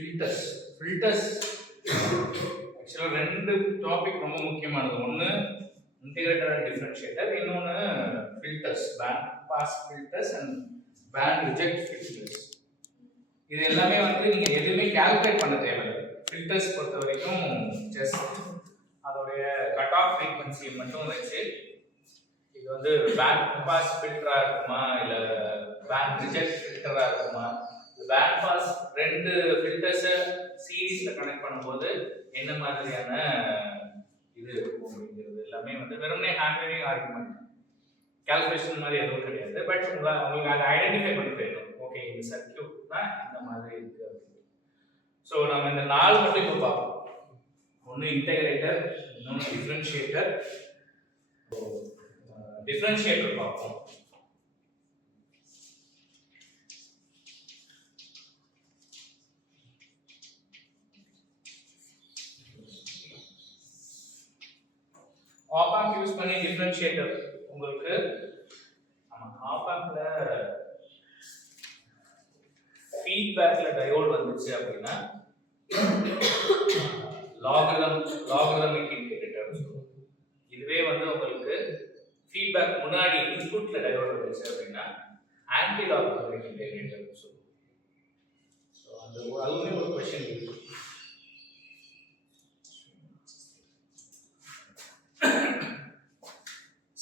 ஃபில்டர்ஸ் ஆக்சுவலாக ரெண்டு டாபிக் ரொம்ப முக்கியமானது. ஒன்று இன்டிகிரேட்டர் அண்ட் டிஃபரன்ஷியேட்டர், இன்னொன்று filters, band pass filters and band reject filters. இது எல்லாமே வந்து நீங்கள் எதுவுமே கால்குலேட் பண்ண தேவையில்லை. ஃபில்டர்ஸ் பொறுத்த வரைக்கும் ஜஸ்ட் அதோடைய கட் ஆஃப் ஃப்ரீக்வன்சியை மட்டும் வச்சு இது வந்து பேண்ட் பாஸ் ஃபில்டராக இருக்குமா இல்லை பேண்ட் ரிஜெக்ட் ஃபில்டராக இருக்குமா, பேண்ட் பாஸ் ரெண்டு ஃபில்டர்ஸை சீரீஸில் கனெக்ட் பண்ணும்போது என்ன மாதிரியான இது இருக்கும் அப்படிங்கிறது எல்லாமே வந்து வெறுமனே ஹேண்ட்ரைட்டிங் ஆர்குமெண்ட், கால்குலேஷன் மாதிரி எதுவும் கிடையாது. பட் உங்களுக்கு அதை ஐடென்டிஃபை பண்ணி போயிடும். ஓகே, இந்த சர்க்கியூட் தான் இந்த மாதிரி இருக்கு அப்படின்னு. ஸோ நம்ம இந்த 4 மட்டும் இப்போ பார்ப்போம். ஒன்று இன்டகிரேட்டர், இன்னொன்று டிஃபரன்ஷியேட்டர். டிஃபரன்ஷியேட்டர் பார்ப்போம். ஆப்-ஆம்ப் யூஸ் பண்ணி டிஃபரன்ஷியேட்டர் உங்களுக்கு ஆப்-ஆம்ப்ல ஃபீட்பேக்ல டயோட் வந்துச்சு அப்படின்னா லாகரிதமிக் இன்டிகிரேட்டர். இதுவே வந்து உங்களுக்கு ஃபீட்பேக் முன்னாடி இன்புட்ல டயோட் வந்துச்சு அப்படின்னா ஆன்டி லாகரிதமிக் இன்டிகிரேட்டர் சொல்லுவோம். ஸோ அதுவுமே ஒரு கொஸ்டின் இருக்கு.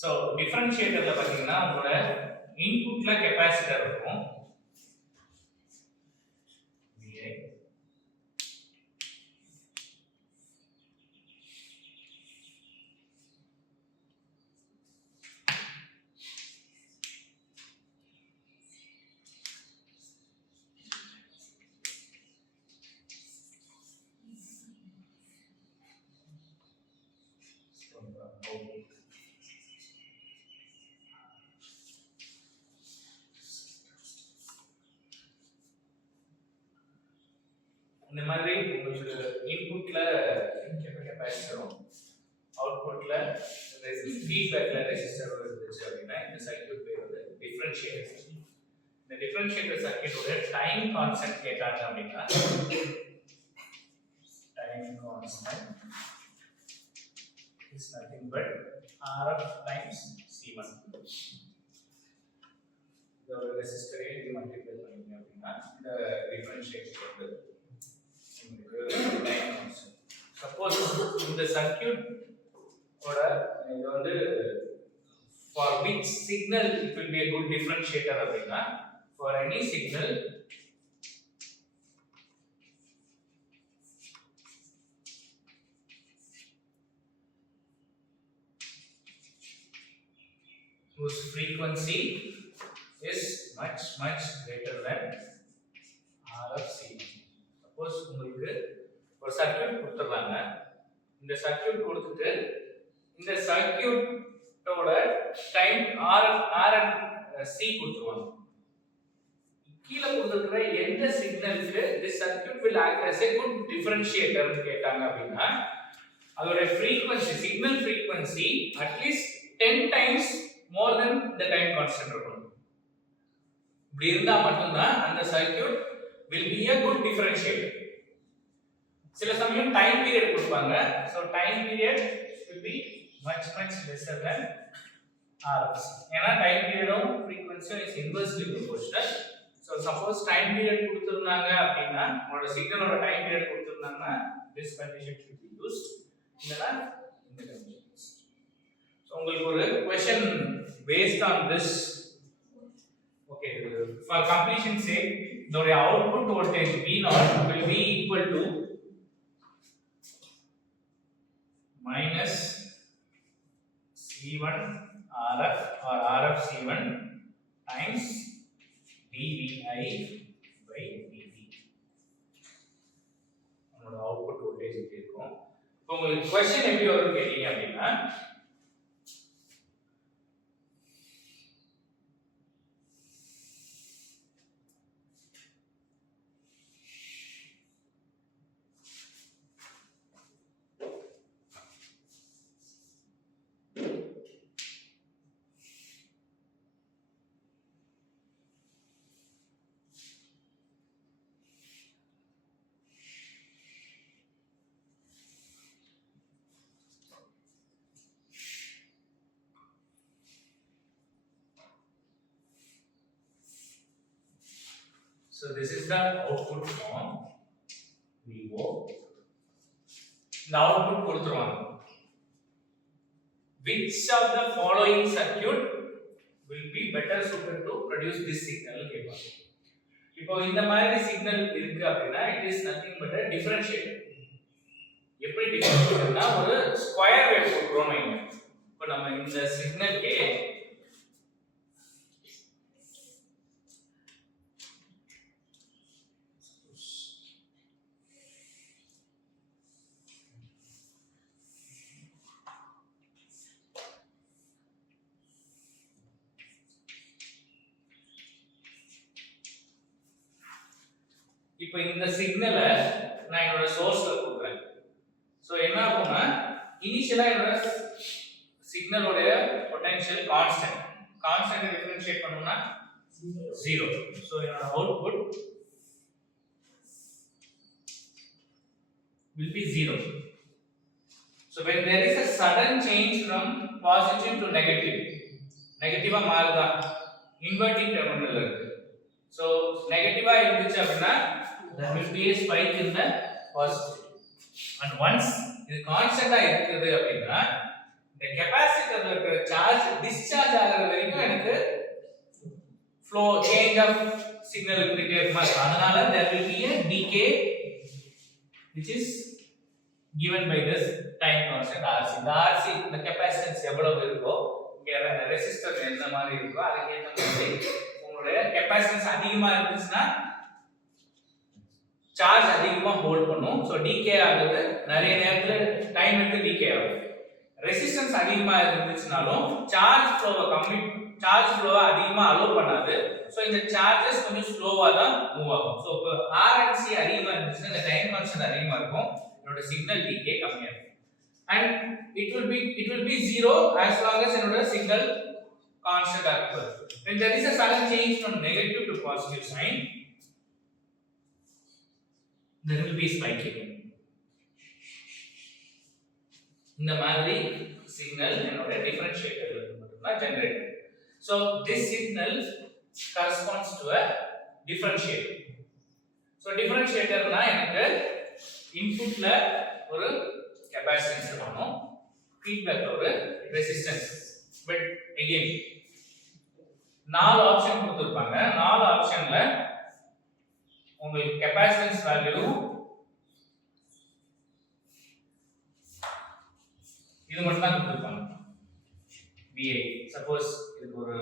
ஸோ டிஃபரன்ஷியேட்டர்ல பார்த்தீங்கன்னா உங்களோட இன்புட்ல கெப்பாசிட்டர் இருக்கும். இந்த மாதிரி உங்களுக்கு இன்புட்ல கெப்பாசிட்டரும் அவுட்புட்ல ஃபீட்பேக்ல ரெசிஸ்டரும் இருந்துச்சு அப்படின்னா இந்த சர்க்யூட் பேர் வந்து டிஃபரன்ஷியேட்டர். இந்த டிஃபரன்ஷியேட்டர் சர்க்யூட்டோட டைம் கான்ஸ்டன்ட் கேட்டாங்க அப்படின்னா time constant is nothing but Rf times C1. இதோட ரெசிஸ்டரை இது மல்டிப்ளை பண்ணீங்க அப்படின்னா இந்த டிஃபரன்ஷியேட்டர் வந்து உங்களுக்கு டைம் கான்ஸ்டன்ட். சப்போஸ் இந்த சர்க்யூட் ஓட இது வந்து for which signal it will be a good differentiator அப்படின்னா for any signal whose frequency is much greater than Rf C1. Suppose உங்களுக்கு ஒரு சர்க்யூட் கொடுத்துறாங்க. இந்த சர்க்யூட் கொடுத்துட்டு இந்த சர்க்யூட்டோட டைம் R and C கொடுத்துருவாங்க. கீழே கொடுத்துருக்கிற எந்த சிக்னலுக்கு this circuit will act as a good differentiator கேட்டாங்க அப்படின்னா அதோட frequency, signal frequency at least 10 times more than the time constant இருக்கணும். இப்படி இருந்தா மட்டும்தான் அந்த circuit will be a good differentiator. சில சமயம் டைம் பீரியட் கொடுப்பாங்க. so time period will be much lesser than Rf. ஏன்னா டைம் பீரியடும் ஃப்ரீக்வென்சியும் is inversely proportional. so suppose time period கொடுத்திருந்தாங்க அப்படின்னா உங்களோட சிக்னலோட டைம் பீரியட் கொடுத்திருந்தாங்கன்னா this condition should be used. இல்லனா இந்த condition. so உங்களுக்கு ஒரு question based on this. okay, for completion sake the output voltage V0 will be equal to minus C1 Rf or Rf C1 times dVi by dt. நம்மளோட output voltage இப்படி இருக்கும். இப்போ உங்களுக்கு क्वेश्चन எப்படி வரும் கேட்டீங்க அப்படின்னா this is the output form VO. The output கொடுத்துருவாங்க. Which of the following circuit will be better suited to produce this signal கேட்பாங்க. இப்போ இந்த மாதிரி சிக்னல் இருக்கு அப்படின்னா it is nothing but a differentiator. எப்படி டிஃபரன்ஷியேட்டர்னா ஒரு ஸ்கொயர் வேவ் கொடுக்குறோம் வைங்க. இப்போ நம்ம இந்த சிக்னலுக்கு இப்போ இந்த சிக்னலை நான் என்னோட சோர்ஸ்ல கொடுக்குறேன். சோ என்ன ஆகும்னா இனிஷியலா என்னோட சிக்னலோட பொட்டன்ஷியல் கான்ஸ்டன்ட் டிஃபரன்ஷியேட் பண்ணனும்னா 0. சோ என்னோட output will be 0. So when there is a sudden change from positive to negative மாறுதா inverting terminal இருக்கு. So negative இருந்துச்சு அப்படினா there will be a spike in the positive. And once இது கான்ஸ்டன்ட்டா இருக்குது அப்படினா இந்த கெபாசிட்டர்ல இருக்கிற சார்ஜ் டிஸ்சார்ஜ் ஆகுற வரைக்கும் எனக்கு flow change of signal இருந்துட்டே இருக்கும். அதனால there will be a decay which is given by this time constant RC. இந்த RC இந்த கெபாசிட்டன்ஸ் எவ்வளவு இருக்கோ இங்க ரெசிஸ்டர் என்ன மாதிரி இருக்கோ அதுக்கு ஏத்த மாதிரி உங்களுடைய கெபாசிட்டன்ஸ் அதிகமா இருந்துச்சுன்னா சார்ஜ் அதிகமா ஹோல்ட் பண்ணும். சோ டிகே ஆகுது, நிறைய நேரத்துல டைம் எடுத்து டிகே ஆகும். ரெசிஸ்டன்ஸ் அதிகமா இருந்துச்சுனாலும் சார்ஜ் ஃப்ளோவை அதிகமா அலோ பண்ணாது. சோ இந்த சார்ஜஸ் கொஞ்சம் ஸ்லோவா தான் மூவ் ஆகும். சோ இப்போ RNC அதிகமா இருந்துச்சுன்னா இந்த டைம் கான்ஸ்டன்ட் அதிகமா இருக்கும், என்னோட சிக்னல் டிகே கம்மியா இருக்கும். And it will be 0 as long as என்னோட சிக்னல் கான்ஸ்டன்ட்டா இருக்கும். When there is a sudden change from negative to positive sign, there will be spike again. இந்த மாதிரி சிக்னல் என்னோட டிஃபரன்ஷியேட்டர்ல மட்டும் தான் generate. So this signal corresponds to a differentiator. So differentiatorனா எனக்கு இன்புட்ல ஒரு கெபாசிட்டன்ஸ் இருக்கணும், ஃபீட்பேக்ல ஒரு ரெசிஸ்டன்ஸ். பட் அகைன் 4 ஆப்ஷன் கொடுத்திருப்பாங்க. 4 ஆப்ஷன்ல உங்களுக்கு கெபாசிட்டன்ஸ் வேல்யூ இது மட்டும் தான் கொடுத்திருப்பாங்க. VI சப்போஸ் இதுக்கு ஒரு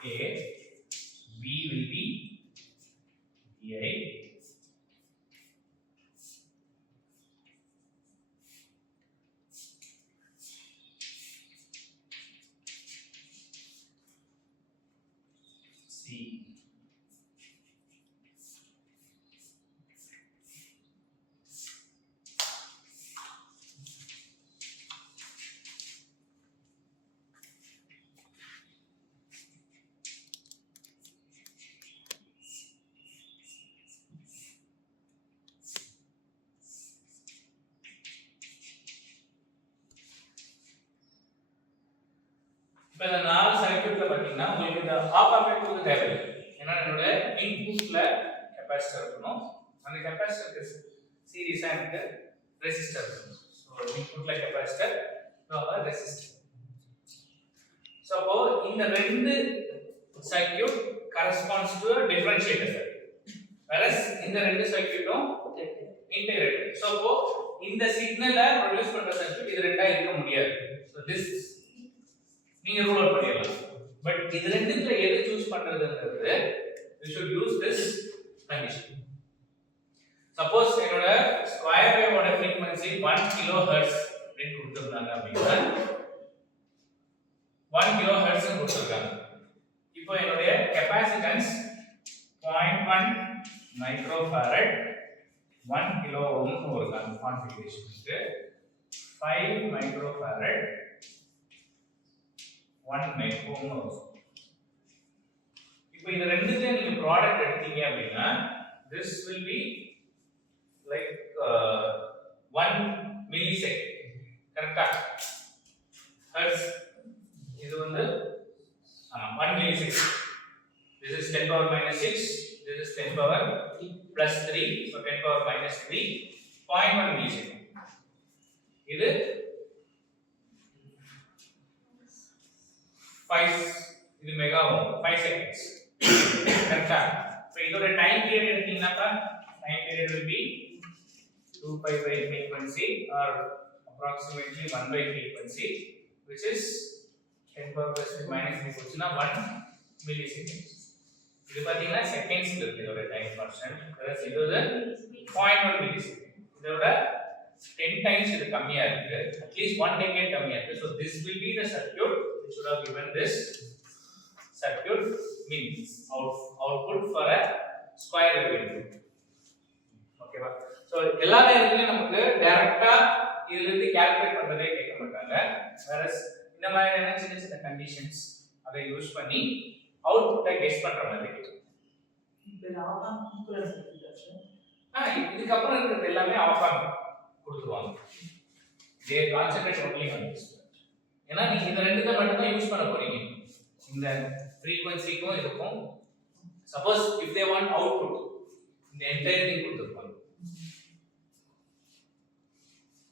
A, B will be VI, C, இப்போ இந்த 4 சர்க்யூட்ல பாத்தீங்கன்னா உங்களுக்கு இந்த ஆப் ஆம்ப் கொடுக்க தேவையில்லை. ஏன்னா என்னோட இன்புட்ல கெபாசிட்டர் இருக்கணும், அந்த கெபாசிட்டருக்கு சீரிஸா எனக்கு ரெசிஸ்டர் இருக்கணும். ஸோ இன்புட்ல கெபாசிட்டர் ரெசிஸ்டர். ஸோ அப்போ இந்த 2 circuit corresponds to differentiator circuit, whereas இந்த 2 சர்க்யூட்டும் இன்டகிரேட்டட். ஸோ அப்போ இந்த சிக்னலை ப்ரொடியூஸ் பண்ற சர்க்யூட் இது ரெண்டா இருக்க முடியாது. ஸோ திஸ் நீங்க ரூல் அவுட் பண்ணிடலாம். பட் இது ரெண்டுத்துல எது சூஸ் பண்றதுங்கிறது we should use this condition. Suppose என்னோட ஸ்கொயர் வேவோட frequency 1 kHz அப்படின்னு கொடுத்திருந்தாங்க அப்படின்னா 1 kHz ன்னு கொடுத்திருக்காங்க. இப்போ என்னோட கெபாசிட்டன்ஸ் 0.1 மைக்ரோஃபாரட் 1 கிலோ ஓம் ஒரு கான்ஃபிகரேஷன் இருக்கு. 5 மைக்ரோஃபாரட் 1 மைக்ரோ ஓம். இப்போ இந்த ரெண்டுத்துல நீங்க ப்ராடக்ட் எடுத்தீங்க அப்படின்னா this will be like 1 millisecond. கரெக்ட்டா? ஹெர்ட்ஸ் இது வந்து 1 millisecond. This is 10 power minus 6. This is 10 power plus 3. So 10 power minus 3. 0.1 millisecond. இது 5 இது மெகா ஓம் 5 seconds. கரெக்ட்டா? So இதோட டைம் பீரியட் எடுத்தீங்கன்னாப்பா time period will be 2 pi by frequency or approximately 1 by frequency, which is 10 power plus minus 3 போச்சுனா 1 millisecond. இது பாத்தீங்கன்னா செகண்ட்ஸ்ல இருக்கு இதோட டைம் பர்சன்ட். பிளஸ் இது 0.1 millisecond. இதோட 10 times இது கம்மியா இருக்கு. At least 1 decade கம்மியா இருக்கு. So this will be the circuit which should have given this circuit means output for a square wave input. ஓகேவா? சோ எல்லா நேரத்துலயும் நமக்கு டைரக்டா இதுல இருந்து கால்குலேட் பண்றதே கேட்க மாட்டாங்க. whereas இந்த மாதிரியான சின்ன சின்ன கண்டிஷன்ஸ் அதை யூஸ் பண்ணி அவுட்புட்டை கெஸ் பண்ற மாதிரி இருக்கு. இது ஆஃப் ஆன் ஈக்குவலன்ஸ் டிடெக்ஷன். இதுக்கு அப்புறம் இருக்கிறது எல்லாமே ஆஃப் ஆன் கொடுத்துருவாங்க. they concentrate only on this. ஏன்னா நீங்க இந்த ரெண்டு தான் மட்டும் தான் யூஸ் பண்ண போறீங்க. இந்த frequency-க்கும் இதுக்கும் suppose if they want output இந்த entire thing கொடுத்துருப்பாங்க.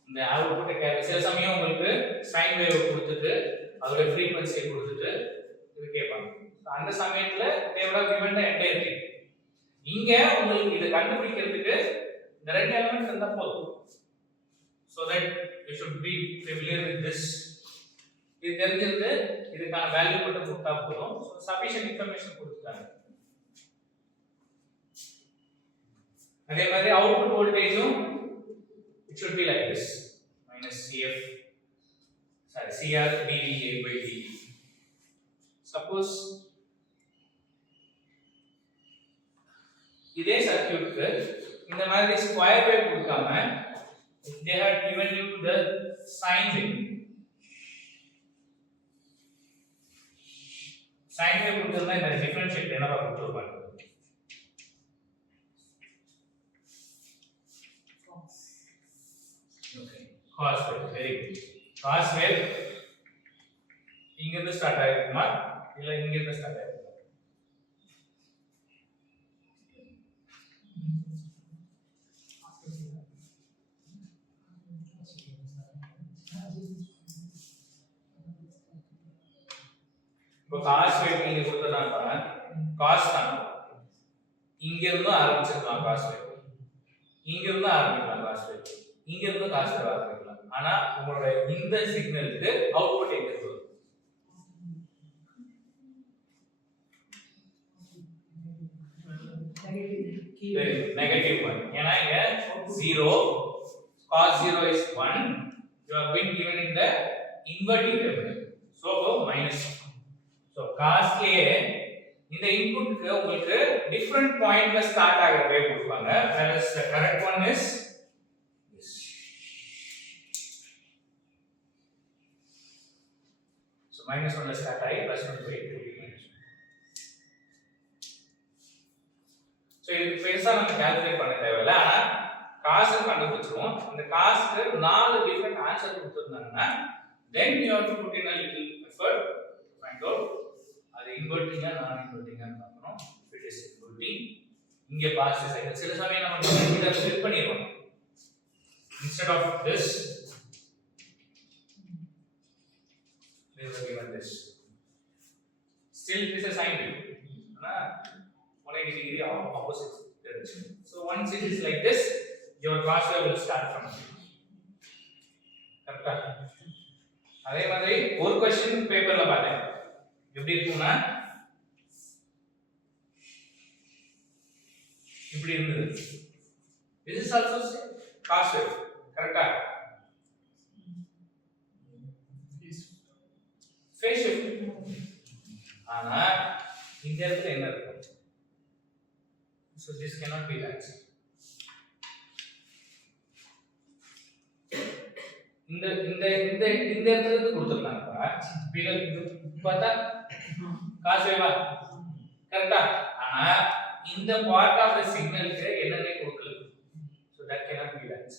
இந்த அவுட்புட்டை சில சமயம் உங்களுக்கு சைன் வேவ் கொடுத்துட்டு அதோட frequency கொடுத்துட்டு இது கேட்பாங்க. அந்த சமயத்துல they would have given the entire thing. இங்க உங்களுக்கு இத கண்டுபிடிக்கிறதுக்கு இந்த ரெண்டு எலிமெண்ட்ஸ் இருந்தா போதும். So that you should be familiar with this. இது தெரிஞ்சிருந்து இதுக்கான வேல்யூ மட்டும் கொடுத்தா போதும். So sufficient information கொடுத்துட்டாங்க. அதே மாதிரி அவுட்புட் வோல்டேஜும் it should be like this minus CR dVA by dt. Suppose இதே சர்க்யூட்க்கு இந்த மாதிரி ஸ்கொயர் வேவ் கொடுக்காம if they had given you the sine wave கொடுத்தா இந்த டிஃபரன்ஷியேட் என்னவா கொடுத்துருப்பாங்க? cos wave. very good. cos wave இங்க இருந்து ஸ்டார்ட் ஆயிருக்குமா இல்ல இங்க இருந்து ஸ்டார்ட் ஆயிருக்குமா? இப்போ cos wave இங்க கொடுத்ததாப்பா cos தான். இங்க இருந்து ஆரம்பிச்சிரலாம் cos wave. இங்க இருந்து ஆரம்பிக்கலாம் cos wave. இங்க இருந்து cos wave ஆரம்பிக்கலாம். ஆனா உங்களோட இந்த சிக்னலுக்கு அவுட்புட் எங்க இருக்கு? நெகட்டிவ் 1. ஏனா இங்க 0 cos 0 is 1. You have been given in the inverting terminal. So go minus 1. So cos A இந்த இன்புட்க்கு உங்களுக்கு டிஃபரண்ட் பாயிண்ட்ல ஸ்டார்ட் ஆகுற வேவ் கொடுப்பாங்க. whereas the correct one is this. So minus 1 ல ஸ்டார்ட் ஆகி plus 1 போய் minus 1. So இது பெருசா நம்ம கால்குலேட் பண்ண தேவையில்ல. ஆனா காசு கண்டுபிடிச்சிருவோம். இந்த காசுக்கு 4 டிஃபரண்ட் ஆன்சர் கொடுத்திருந்தாங்கன்னா then you have to put in a little effort to find out அது இன்வெர்ட்டிங்கா நான் இன்வெர்ட்டிங்கா பார்க்கணும். if it is inverting இங்க பாசிட்டிவ் சைக்கிள் சில சமயம் நம்ம இத ஃபில் பண்ணிடுவோம். instead of this we will given this. still it is a sine wave. ஆனா 180 degree opposite direction. So once it is like this your cos wave will start from here. கரெக்ட்டா? அதே மாதிரி ஒரு क्वेश्चन பேப்பர்ல பார்த்தேன். எப்படி இருக்கும்னா இப்படி இருந்தது. this is also cos wave. கரெக்ட்டா? phase shift. ஆனா இந்த இடத்துல என்ன இருக்கும்? So this cannot be that. இந்த இந்த இந்த இந்த இடத்துல இருந்து கொடுத்திருக்காங்க. இது பார்த்தா cos wave கரெக்ட்டா? ஆனா இந்த பார்ட் ஆஃப் தி சிக்னலுக்கு என்னன்னே கொடுக்கல. So that cannot be that.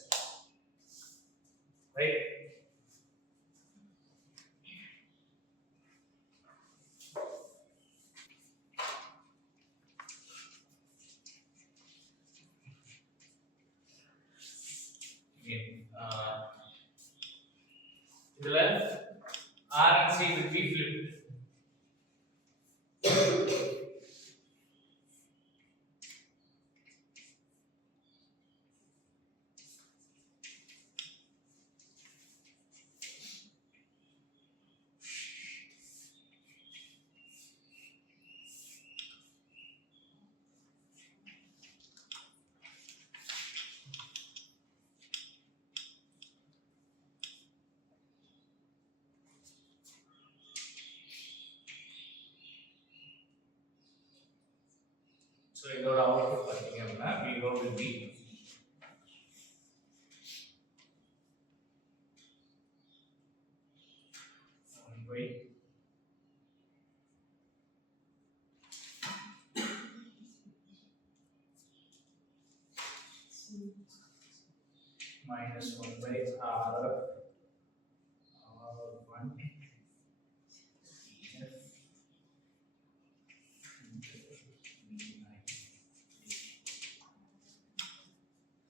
இதுல R and C will be flipped. So இதோட அவுட்புட் பாத்தீங்க அப்படின்னா V0 will be by minus 1 by R R1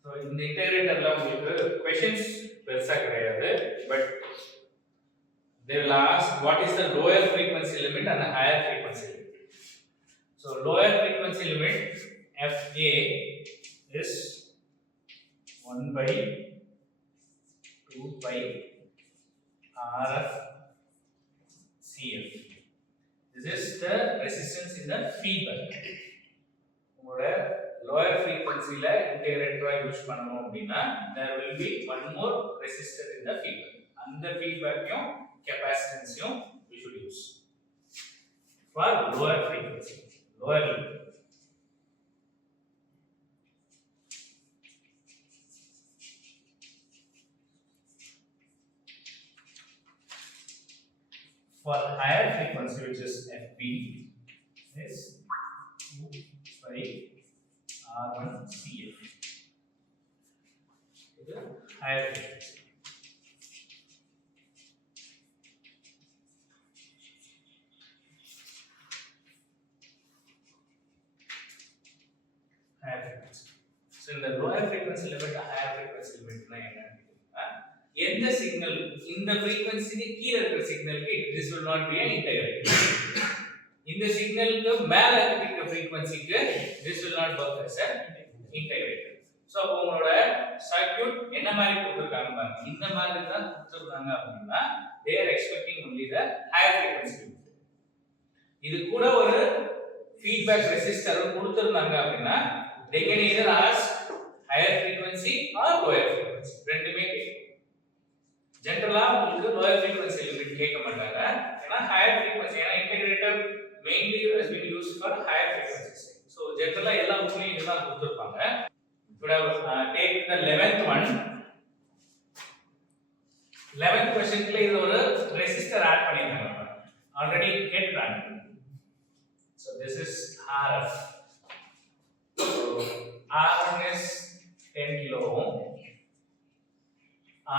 So இந்த இன்டகிரேட்டர்ல உங்களுக்கு क्वेश्चंस பெருசா கிடையாது but they will ask what is the lower frequency limit and the higher frequency limit. So lower frequency limit FA is 1 by 2 pi RF CF. This is the resistance in the feedback. உங்களோட lower frequency ல integrator use பண்ணனும் அப்படினா there will be one more resistor in the feedback. அந்த feedback-யும் capacitance-யும் we should use for lower frequency, lower limit. For higher frequency, which is FB, is 2 by R1 CF. Higher frequency. Higher frequency. So in the lower frequency limit, higher frequency limit na enna எந்த சிக்னல் இந்த frequency-க்கு கீழ இருக்கிற சிக்னலுக்கு this will not be an integrator. இந்த சிக்னலுக்கு மேல இருக்கிற frequency-க்கு this will not work as an integrator. So அப்ப உங்களோட சர்க்யூட் என்ன மாதிரி கொடுத்திருக்காங்க பாருங்க. இந்த மாதிரி தான் கொடுத்திருக்காங்க அப்படினா they are expecting only the higher frequency limit. இது கூட ஒரு feedback resistor கொடுத்திருந்தாங்க அப்படினா they can either ask higher frequency or lower frequency. ரெண்டுமே கேட்கும். ஜெனரலா உங்களுக்கு lower frequency limit கேட்க மாட்டாங்க. ஏன்னா higher frequency ஏன்னா integrator mainly has been used for higher frequencies. So ஜெனரலா எல்லா புக்லயும் இதுதான் கொடுத்திருப்பாங்க. Could have take the 11th one. 11th questionல இது ஒரு resistor add பண்ணிருக்காங்க. Already கேட்றாங்க. So this is RF. So R1 is 10 kilo ohm.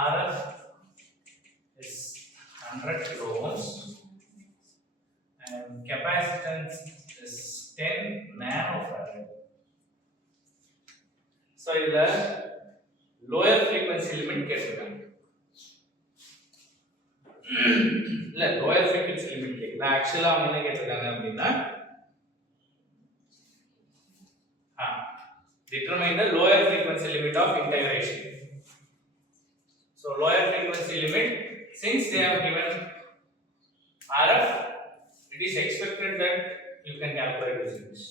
RF is 100 kilo ohms and capacitance is 10 nanofarad. So இதுல lower frequency limit கேட்டிருக்காங்க. இல்ல lower frequency limit கேட்கல. ஆக்சுவலா அவங்க என்ன கேட்டிருக்காங்க அப்படின்னா determine the lower frequency limit of integration. So lower frequency limit, since they have given RF, it is expected that you can calculate this.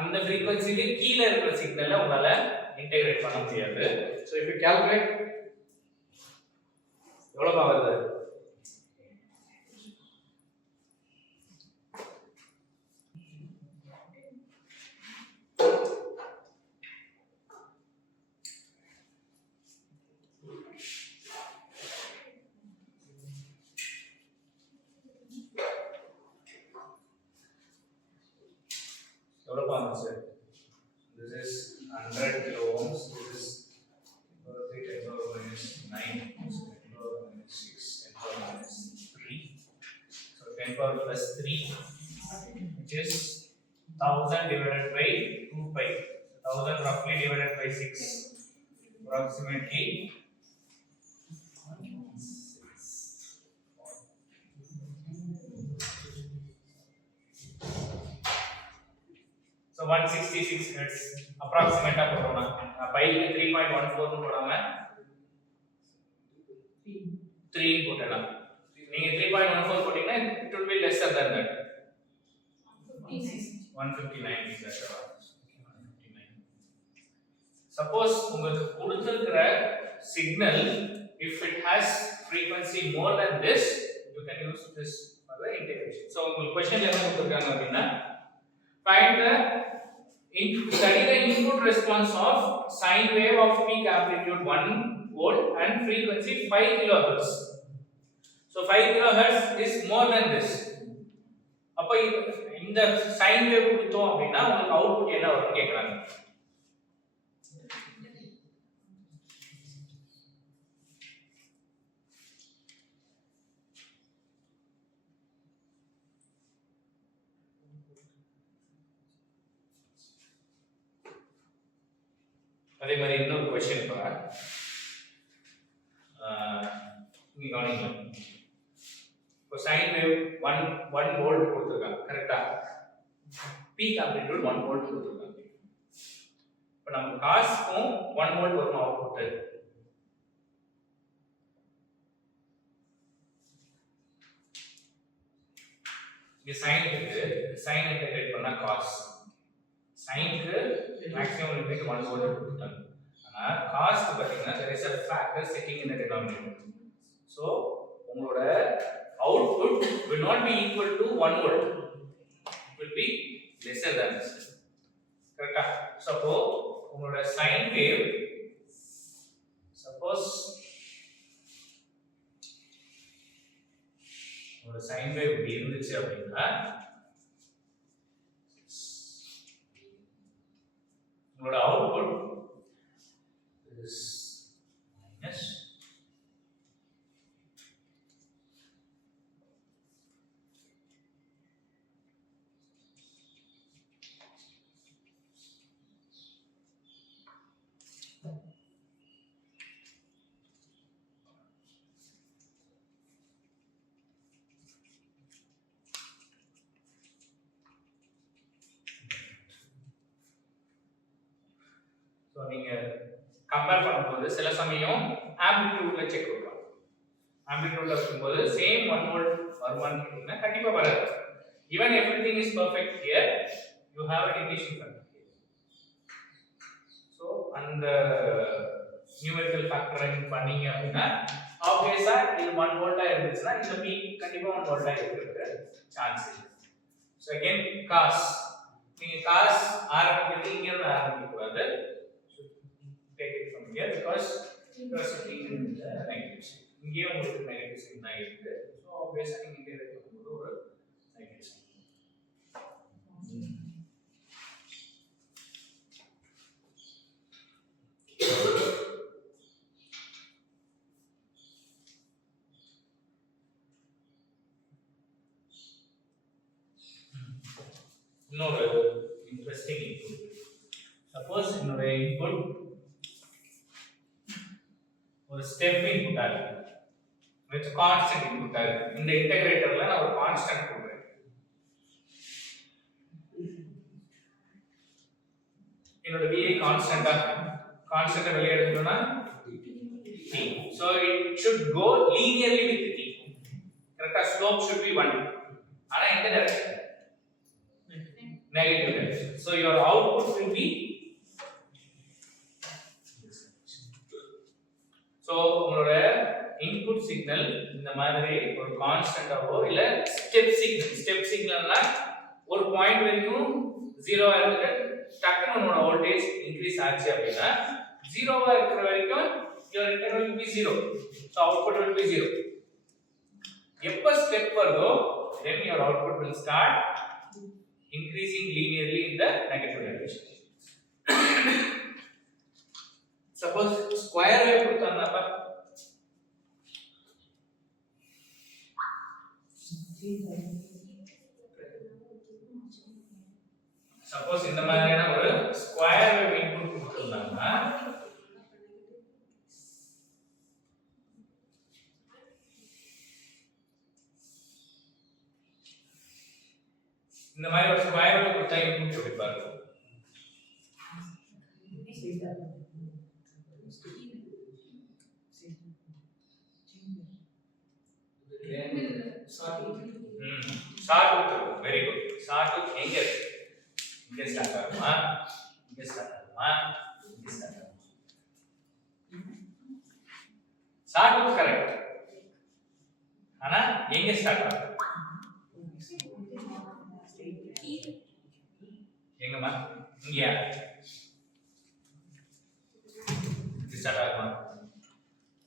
அந்த frequency-க்கு கீழ இருக்கிற சிக்னலை உங்களால integrate பண்ண முடியாது. So if you calculate எவ்வளவு வருது? This is 100 kilo ohms. This is 10 power minus 9, 10 power minus 6, 10 power minus 3. So 10 power plus 3, which is 1000 divided by 2 pi. 1000 roughly divided by 6, approximately 166 ஹெர்ட்ஸ் அப்ராக்ஸிமேட்டா போடுறோம்னா பைக்கு 3.14 னு போடாம 3 போடலாம். நீங்க 3.14 போட்டீங்கன்னா it will be lesser than that. 159 is that. 159. Suppose உங்களுக்கு கொடுத்திருக்கிற signal if it has frequency more than this you can use this for the integration. So உங்களுக்கு questionல என்ன கொடுத்திருக்காங்க அப்படினா find the study the input response of sine wave of peak amplitude 1 volt and frequency 5 kilohertz. So 5 kilohertz is more than this. அப்ப இந்த sine wave கொடுத்தோம் அப்படினா உங்களுக்கு அவுட்புட் என்ன வரும்னு கேக்குறாங்க. அதே மாதிரி இன்னொரு क्वेश्चन பாருங்க. இங்க கவனிங்க. இப்போ சைன் வேவ் 1 வோல்ட் கொடுத்திருக்காங்க கரெக்ட்டா? பீக் ஆம்ப்ளிட்யூட் 1 வோல்ட் கொடுத்திருக்காங்க. இப்போ நம்ம காஸ்க்கும் 1 வோல்ட் வரும் அவுட்புட். இங்க சைனுக்கு சைன் இன்டகிரேட் பண்ணா காஸ். சைனுக்கு மேக்ஸிமம் லிமிட் 1 வோல்ட் கொடுத்தாங்க. ஆனா காஸ்க்கு பாத்தீங்கன்னா there is a factor sitting in the denominator. So உங்களோட output will not be equal to 1 volt. It will be lesser than this. கரெக்ட்டா? Suppose உங்களோட sine wave suppose உங்களோட sine wave இப்படி இருந்துச்சு அப்படின்னா உங்களோட output is minus ஸோ நீங்கள் கம்பேர் பண்ணும்போது சில சமயம் ஆம்பிளிடியூடில் செக் பண்ணுவாங்க. ஆம்பிளிடியூடில் இருக்கும்போது சேம் 1 வோல்ட் வருமானு கேட்டிங்கன்னா கண்டிப்பாக வராது. Even every thing is perfect here you have a diminishing factor. So அந்த நியூமெரிக்கல் ஃபேக்டரிங் பண்ணீங்க அப்படின்னா ஆப்வியஸாக இது 1 வோல்ட்டாக இருந்துச்சுன்னா இந்த பீக் கண்டிப்பாக 1 வோல்ட்டாக இருக்கிறதுக்கு சான்ஸ் இல்லை. ஸோ அகெயின் காஸ் நீங்கள் காஸ் ஆரம்பிக்கிறது இங்கேருந்து ஆரம்பிக்கக்கூடாது. Take it from here because you are sitting in the negative sign. இங்கே உங்களுக்கு negative sign தான் இருக்கு. So obviously நீங்க இங்கே இருக்கும்போது ஒரு negative sign. இன்னொரு interesting input. Suppose என்னோட input ஒரு ஸ்டெப் இன்புட் ஆகுது வித் கான்ஸ்டன்ட் இன்புட் ஆகுது. இந்த இன்டகிரேட்டர்ல நான் ஒரு கான்ஸ்டன்ட் போடுறேன். என்னோட VI கான்ஸ்டன்ட் வெளிய எடுக்கணும்னா t. So it should go linearly with t. கரெக்ட்டா ஸ்லோப் should be 1. ஆனா இந்த direction negative direction. So your output will be so உங்களோட இன்புட் சிக்னல் இந்த மாதிரி ஒரு கான்ஸ்டன்ட்டாவோ இல்ல ஸ்டெப் சிக்னல்னா ஒரு பாயிண்ட் வரைக்கும் 0 ஆ இருக்கு. டக்குனு உங்களோட வோல்டேஜ் இன்கிரீஸ் ஆச்சு அப்படினா 0 ஆ இருக்கிற வரைக்கும் your integral will be 0. So output will be 0. எப்ப ஸ்டெப் வருதோ then your output will start increasing linearly in the negative direction. Suppose square wave கொடுத்தாங்கப்பா சப்போஸ் இந்த மாதிரியான ஒரு ஸ்கொயர் வேவ் இன்புட் கொடுத்திருந்தாங்கன்னா இந்த மாதிரி ஒரு ஸ்கொயர் வேவ் கொடுத்தா இன்புட் எப்படி பாருங்க sawtooth very good sawtooth எங்க இருக்கு இங்க ஸ்டார்ட் ஆகுமா இங்க ஸ்டார்ட் ஆகுமா இங்க ஸ்டார்ட் ஆகுமா sawtooth கரெக்ட் ஆனா எங்க ஸ்டார்ட் ஆகும் எங்கம்மா இங்கயா இது ஸ்டார்ட் ஆகுமா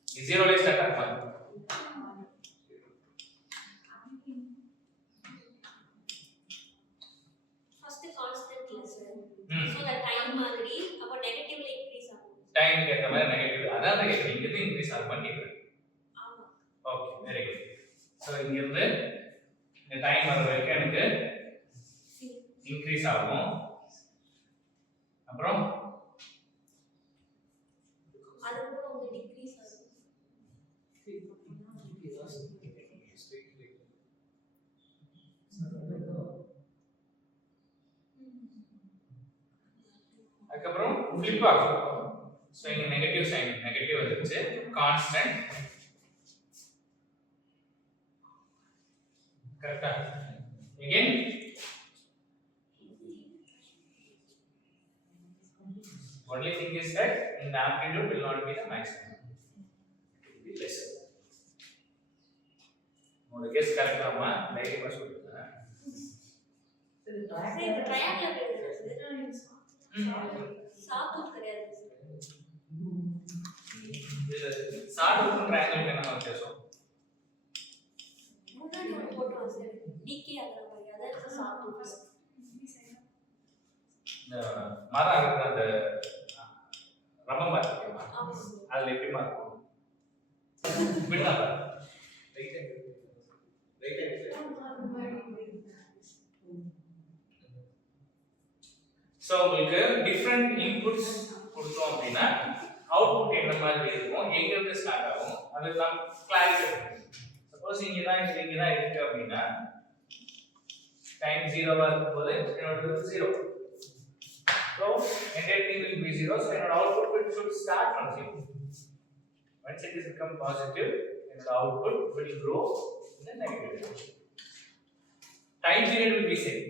இது ஜீரோல ஸ்டார்ட் ஆகுமா first constant lesson so the time மாதிரி அப்ப நெகட்டிவ்ல இன்கிரீஸ் ஆகும் டைம் கேட்ட மாதிரி நெகட்டிவ் அதான் கேக்குறேன் இங்க இருந்து இன்கிரீஸ் ஆகுமா கேக்குறேன் ஆமா ஓகே வெரி குட் சோ இங்க இருந்து இந்த டைம் வர வரைக்கும் எனக்கு இன்கிரீஸ் ஆகும் அப்புறம் அதுக்கப்புறம் வந்து டிக்ரீஸ் ஆகும் அதுக்கப்புறம் ஃபிளிப் ஆகும் சோ இங்க நெகட்டிவ் சைன் நெகட்டிவ் வந்துச்சு கான்ஸ்டன்ட் கரெக்ட்டா again only thing is that in the amplitude will not be the maximum it will be lesser உங்க கெஸ் கரெக்டாமா தைரியமா சொல்லுங்க சரி இந்த ட்ரையாங்கிள் இருக்கு சாத்தூத் கிடையாது இது சார்ட் ட்ரையாங்கிள் என்ன வித்தியாசம் முன்னாடி ஒரு போட்டோ சார் டிகே ஆகுற மாதிரி அதான் சாத்தூத் இந்த மரம் இருக்கிற அந்த ரம்ம மரம் ஆமா அதுல எப்படி இருக்கும் விட்டா ரைட் சோ உங்களுக்கு டிஃபரண்ட் இன்புட்ஸ் கொடுத்தோம் அப்படின்னா அவுட்புட் என்ன மாதிரி இருக்கும் எங்க இருந்து ஸ்டார்ட் ஆகும் அதெல்லாம் கிளாரிஃபை சப்போஸ் இங்க தான் இருக்கு அப்படின்னா டைம் 0 ஆ இருக்கும்போது என்னோட 0 so entire thing will be 0 so your output should start from 0 once it is become positive and the output will grow in the negative direction time period will be same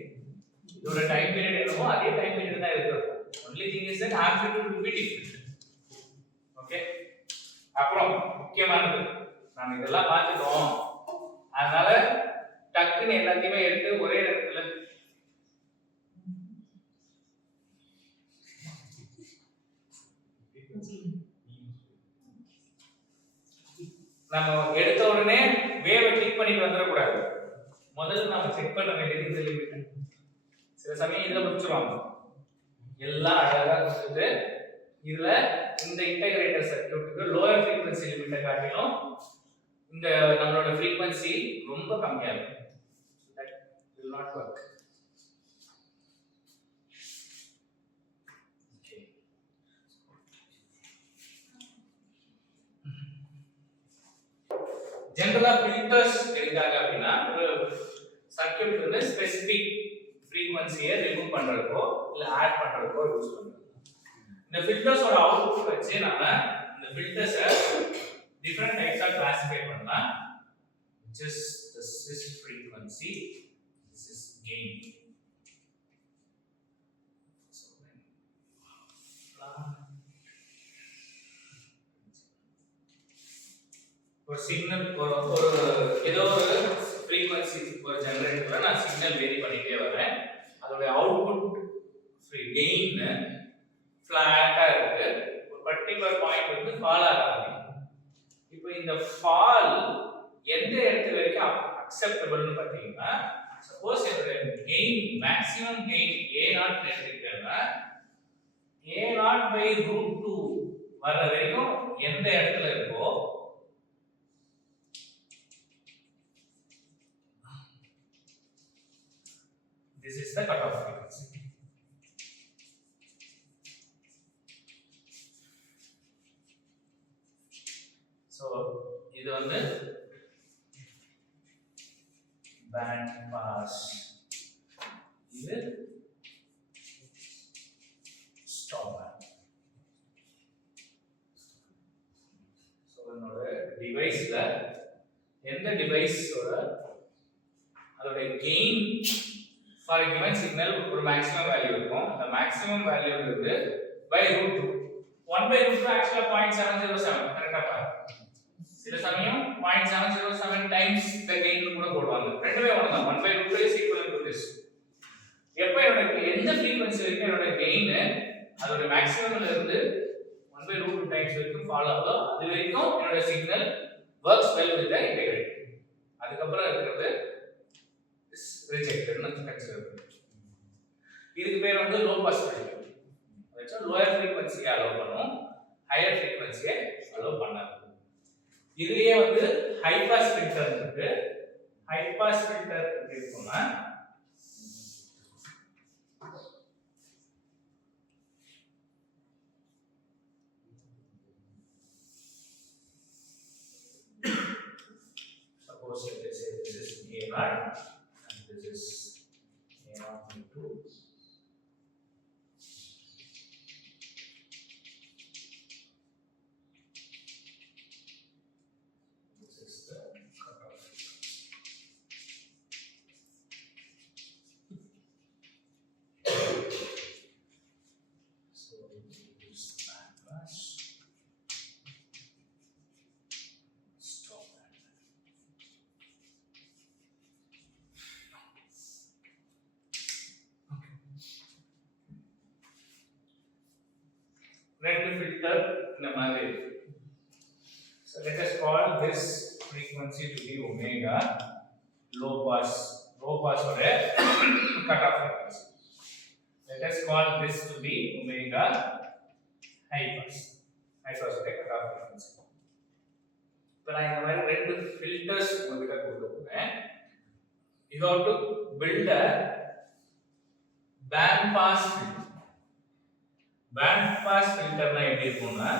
இதோட time period என்னமோ அதே time period தான் இருக்கு only thing is that amplitude will be different okay அப்புறம் முக்கியமானது நாம இதெல்லாம் பார்த்துட்டோம் அதனால டக்குன்னு எல்லாத்தையுமே எடுத்து ஒரே இடத்துல நம்ம எடுத்த உடனே வேவை கிளிக் பண்ணிட்டு வந்துட கூடாது முதல்ல நாம செக் பண்ண வேண்டியது இந்த லிமிட் சில சமயம் இதுல முடிச்சிருவாங்க எல்லாம் அழகா கொடுத்துட்டு இதுல இந்த இன்டகிரேட்டர் சர்க்யூட்டுக்கு லோயர் ஃப்ரீக்வன்சி லிமிட்டை காட்டிலும் இந்த நம்மளோட ஃப்ரீக்வன்சி ரொம்ப கம்மியா இருக்கும் that will not work okay ஜெனரலா ஃபில்டர்ஸ் எடுத்தாங்க அப்படின்னா ஒரு சர்க்யூட் வந்து ஸ்பெசிபிக் ஃப்ரீக்வன்சியை ரிமூவ் பண்றதுக்கோ இல்ல ஆட் பண்றதுக்கோ யூஸ் பண்ணுவோம் இந்த ஃபில்டர்ஸோட அவுட்புட் வச்சு நாம இந்த ஃபில்டர்ஸை different types of classify பண்ணலாம் which is this is frequency this is gain so ஒரு சிக்னல் ஒரு ஏதோ ஒரு frequency ஒரு ஜெனரேட்டர்ல நான் சிக்னல் வேரி பண்ணிட்டே வரேன் அதோட அவுட்புட் கெயின் ஃபிளாட்டா இருக்கு ஒரு பர்టిక్యులர் பாயிண்ட் வந்து ஃபால் ஆகுது இப்போ இந்த ஃபால் எந்த இடத்து வரைக்கும் அக்செப்டபிள்னு பாத்தீங்கன்னா சப்போஸ் என்னோட கெயின் மேக்ஸிமம் கெயின் a0 எடுத்துக்கிட்டேன்னா a0/√2 வர்ற வரைக்கும் எந்த இடத்துல இருக்கோ this is the cutoff frequency so இது வந்து band pass இது stop band so என்னோட டிவைஸ்ல எந்த டிவைஸோட அதோட கெயின் ஃபார் given சிக்னல் ஒரு மேக்ஸிமம் வேல்யூ இருக்கும். அந்த மேக்ஸிமம் வேல்யூ இருந்து பை ரூட் 2 1 பை ரூட் 2 ஆக்சுவலா 0.707 கரெக்ட்டா பாருங்க. சில சமயம் 0.707 டைம்ஸ் தி கெயின் கூட போடுவாங்க. ரெண்டுமே ஒண்ணுதான். 1 by root 2 is equal to this. எப்ப எனக்கு எந்த ஃப்ரீக்வென்சி வரைக்கும் என்னோட கெயின் அதோட மேக்ஸிமம்ல இருந்து 1 by root 2 டைம்ஸ் வரைக்கும் ஃபாலோ ஆகுதோ அது வரைக்கும் என்னோட signal works well with the integrator. அதுக்கு அப்புறம் இருக்கிறது is rejected னு கன்சிடர் பண்ணுங்க. இதுக்கு பேர் வந்து லோ பாஸ் ஃபில்டர். அதாவது லோயர் ஃப்ரீக்வென்சி அலோவ் பண்ணும், ஹையர் ஃப்ரீக்வென்சியை அலோவ் பண்ணாது. இதுலயே வந்து ஹை பாஸ் ஃபில்டர் இருக்கு. ஹை பாஸ் ஃபில்டர் இருக்குன்னா suppose let us say this is A0 and this is A0 into this is the cutoff. So we use band pass. Stop that. ரெண்டு ஃபில்டர் இந்த மாதிரி இருக்கு. So let us call this frequency to be omega low pass or a cutoff frequency. Let us call this to be omega high pass or a cutoff frequency. இப்போ நான் இந்த மாதிரி ரெண்டு ஃபில்டர்ஸ் உங்ககிட்ட கொடுத்துருக்கேன். You have to build a band pass filter. Band pass filter na எப்படி இருக்கும்னா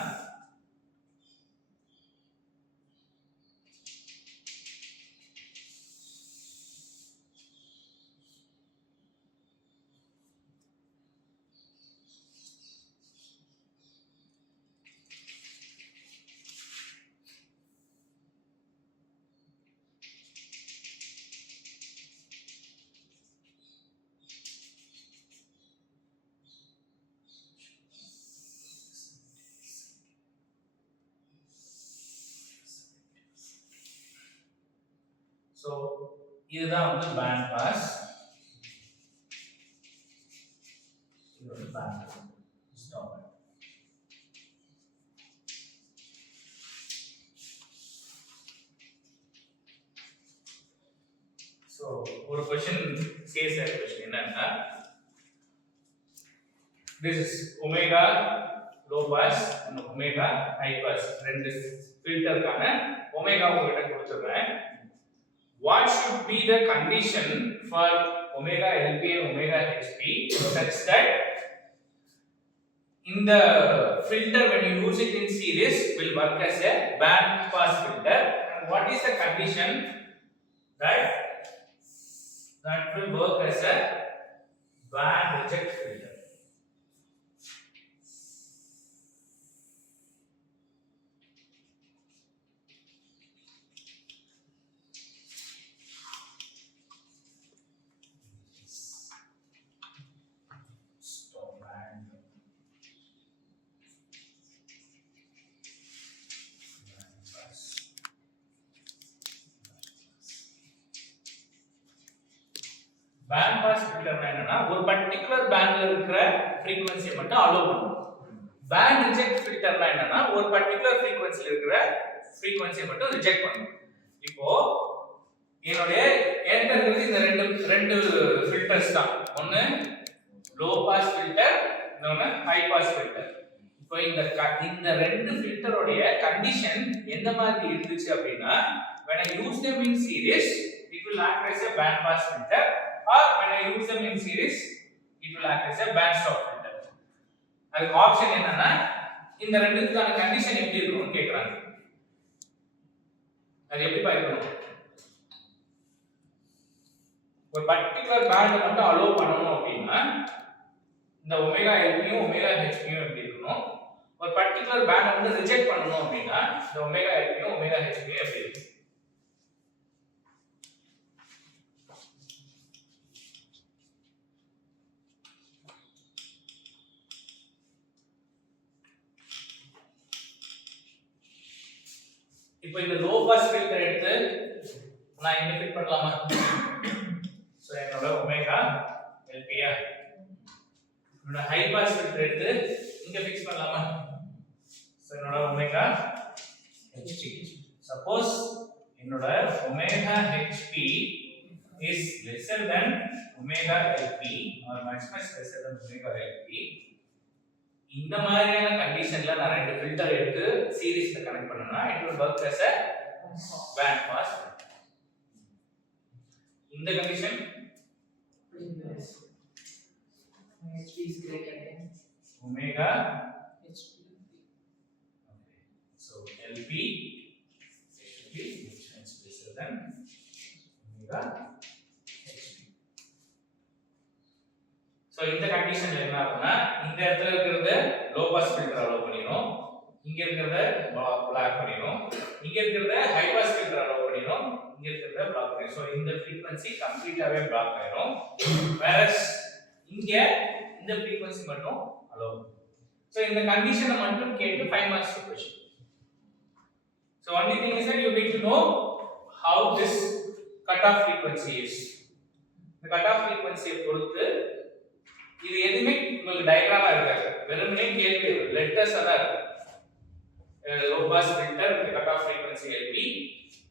so இதுதான் வந்து band pass. இது வந்து band stop. so ஒரு question case question என்னன்னா this is omega low pass and omega high pass ரெண்டு ஃபில்டர்க்கான omega உங்ககிட்ட கொடுத்துறேன். What should be the condition for omega LP and omega HP such that in the filter when you use it in series will work as a band pass filter, and what is the condition that will work as a band reject filter? Band pass filter என்னன்னா ஒரு பர்టిక్యులர் பேண்ட்ல இருக்கிற frequency மட்டும் அலோவ் பண்ணும். Band reject ஃபில்டர்னா என்னன்னா ஒரு பர்టిక్యులர் frequencyல இருக்கிற frequency மட்டும் ரிஜெக்ட் பண்ணும். இப்போ என்னோட என்கிட்ட இருக்கிறது இந்த ரெண்டு ஃபில்டர்ஸ் தான். ஒன்னு லோ பாஸ் ஃபில்டர், இன்னொன்னு ஹை பாஸ் ஃபில்டர். இப்போ இந்த ரெண்டு ஃபில்டரோட கண்டிஷன் எந்த மாதிரி இருந்துச்சு அப்படின்னா when I use them in series it will act as a band pass filter, or when I use them in series it will act as a band stop filter. அதுக்கு ஆப்ஷன் என்னன்னா இந்த ரெண்டுத்துக்கான கண்டிஷன் எப்படி இருக்கும்னு கேக்குறாங்க. அது எப்படி பாக்கணும்? ஒரு பர்టిక్యులர் பேண்ட் மட்டும் அலோவ் பண்ணனும் அப்படினா இந்த ஒமேகா எல்பியும் ஒமேகா ஹெச்பியும் எப்படி இருக்கணும்? ஒரு பர்టిక్యులர் பேண்ட் வந்து ரிஜெக்ட் பண்ணனும் அப்படினா இந்த ஒமேகா எல்பியும் ஒமேகா ஹெச்பியும் எப்படி இருக்கும்? இப்போ இந்த லோ பாஸ் ஃபில்டர் எடுத்து நான் இங்க ஃபிட் பண்ணலாமா? சோ என்னோட ஒமேகா எல்பியா. என்னோட ஹை பாஸ் ஃபில்டர் எடுத்து இங்க ஃபிக்ஸ் பண்ணலாமா? சோ என்னோட ஒமேகா ஹெச்பி. சப்போஸ் என்னோட omega HP is lesser than omega lp or much lesser than omega lp. இந்த மாதிரியான கண்டிஷன்ல நான் ரெண்டு ஃபில்டர் எடுத்து சீரிஸ்ல கனெக்ட் பண்ணனா it will work as a band pass. இந்த condition HP is greater than omega HP. so lp should be much lesser than omega hp. so இந்த கண்டிஷன்ல என்ன ஆகும்னா இந்த இடத்துல இருக்கிறது லோ பாஸ் ஃபில்டர் அலோவ் பண்ணிரும், இங்க இருக்கிறத பிளாக் பண்ணிரும், இங்க இருக்கிறத ஹை பாஸ் ஃபில்டர் அலோவ் பண்ணிரும், இங்க இருக்கிறத பிளாக் பண்ணிரும். சோ இந்த frequency கம்ப்ளீட்டாவே பிளாக் ஆயிரும். whereas இங்க இந்த frequency மட்டும் அலோவ். சோ இந்த கண்டிஷனை மட்டும் கேட்டு 5 marks question. so only thing is that you need to know how this cutoff frequency is. the cutoff frequency பொறுத்து இது எதுமே உங்களுக்கு டயகிராமா இருக்காது, வெறுமனே கேள்வி லெட்டர்ஸ் தான் இருக்கு. Low pass filter with cutoff frequency LP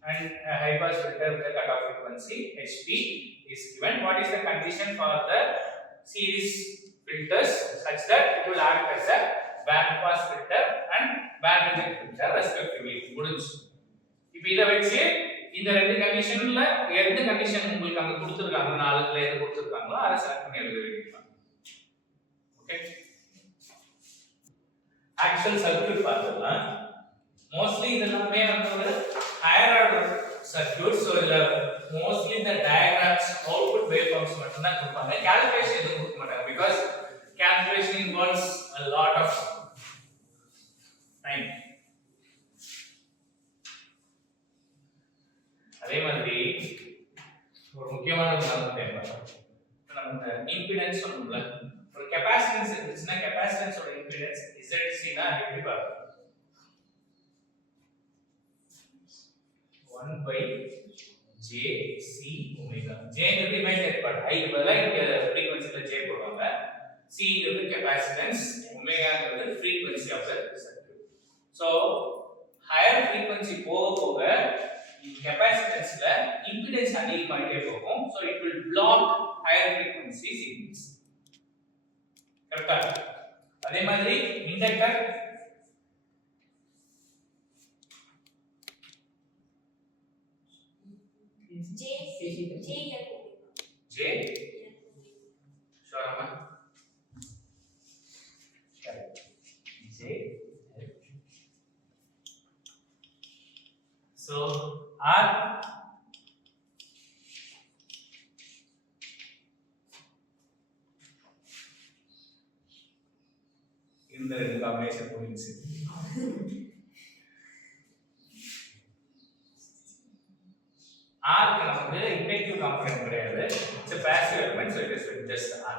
and high pass filter with the cutoff frequency HP is given. What is the condition for the series filters such that it will act as a band pass filter and band reject filter respectively. முடிஞ்சு. இப்போ இத வச்சு இந்த ரெண்டு கண்டிஷன்ல எந்த கண்டிஷன் உங்களுக்கு அங்க கொடுத்திருக்காங்க, நாலுல எது கொடுத்திருக்காங்களோ அதை செலக்ட் பண்ணி எழுத வேண்டியதுதான். ஓகே, ஆக்சுவல் சர்க்யூட் பார்த்தலாம். மோஸ்ட்லி இதெல்லாமே வந்து ஒரு ஹையர் ஆர்டர் சர்க்யூட். சோ இதுல மோஸ்ட்லி இந்த டயகிராம்ஸ் அவுட்புட் வேவ் ஃபார்ம்ஸ் மட்டும் தான் கொடுப்பாங்க, கால்குலேஷன் எதுவும் கொடுக்க மாட்டாங்க. Because calculation involves a lot of time. அதே மாதிரி ஒரு முக்கியமான டைம் நம்ம இம்பிடன்ஸ் சொல்லும்ல, ஒரு கெபாசிட்டன்ஸ் இருந்துச்சுன்னா கெபாசிட்டன்ஸோட இம்பிடன்ஸ் ZC னா எப்படி பார்ப்போம்? 1 by JC omega. J ங்கிறது இமேஜினரி பார்ட், I க்கு பதிலா இங்க frequencyல J போடுவாங்க. C ங்கிறது கெபாசிட்டன்ஸ், omega ங்கிறது frequency of the circuit. So higher frequency போக போக கெபாசிட்டன்ஸ்ல இம்பிடன்ஸ் அதிகமாயிட்டே போகும். So it will block higher frequency signals. கரெக்ட்டா? அதே மாதிரி இண்டக்டர் J ஷோரமா J. So R இந்த ரெண்டு காம்பினேஷன் போயிடுச்சு. R வந்து இண்டக்டிவ் காம்பனன்ட் கிடையாது, it's a passive element, so it is just R.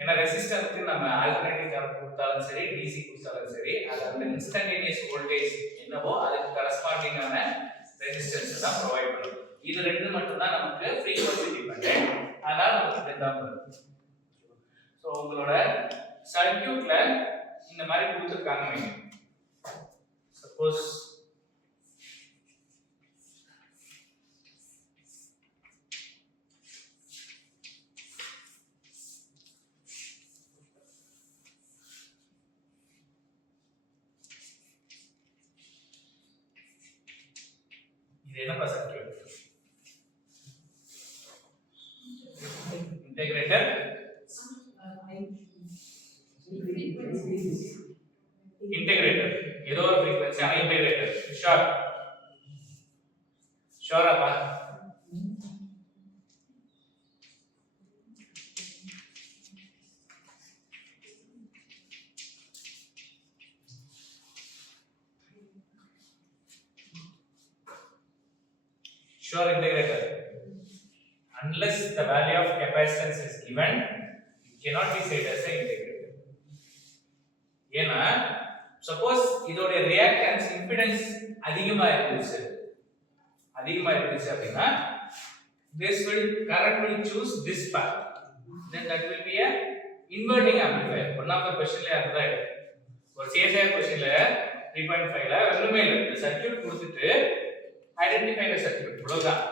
ஏன்னா ரெசிஸ்டருக்கு நம்ம ஆல்டர்னேட்டிவ் கரண்ட் கொடுத்தாலும் சரி, DC கொடுத்தாலும் சரி, அது அந்த இன்ஸ்டன்டேனியஸ் வோல்டேஜ் என்னவோ அதுக்கு கரஸ்பாண்டிங்கான ரெசிஸ்டன்ஸ் தான் ப்ரொவைட் பண்ணும். இது ரெண்டு மட்டும் தான் நமக்கு ஃப்ரீக்வென்சி டிபெண்டன்ட், அதனால நமக்கு இதுதான் வருது. ஸோ உங்களோட சர்க்யூட்ல இந்த மாதிரி கொடுத்துருக்காங்க. சப்போஸ் இது என்ன சர்க்யூட்? இன்டகிரேட்டர் இன்டகிரேட்டர் ஏதோ ஒரு frequency ஆனா இன்டகிரேட்டர் ஷோராப்பா? Sure integrator. Unless the value of capacitance is given, it cannot be said as an integrator. ஏன்னா suppose இதோட reactance impedance அதிகமா இருந்துச்சு அப்படின்னா current will choose this path, then that will be a inverting amplifier. One of the questionல அதுதான் இருக்கு. ஒரு CSI questionல 3.5ல ஒண்ணுமே இல்ல, இந்த சர்க்யூட் கொடுத்துட்டு ஐடென்டிஃபை தி சர்க்யூட் அவ்வளவுதான்.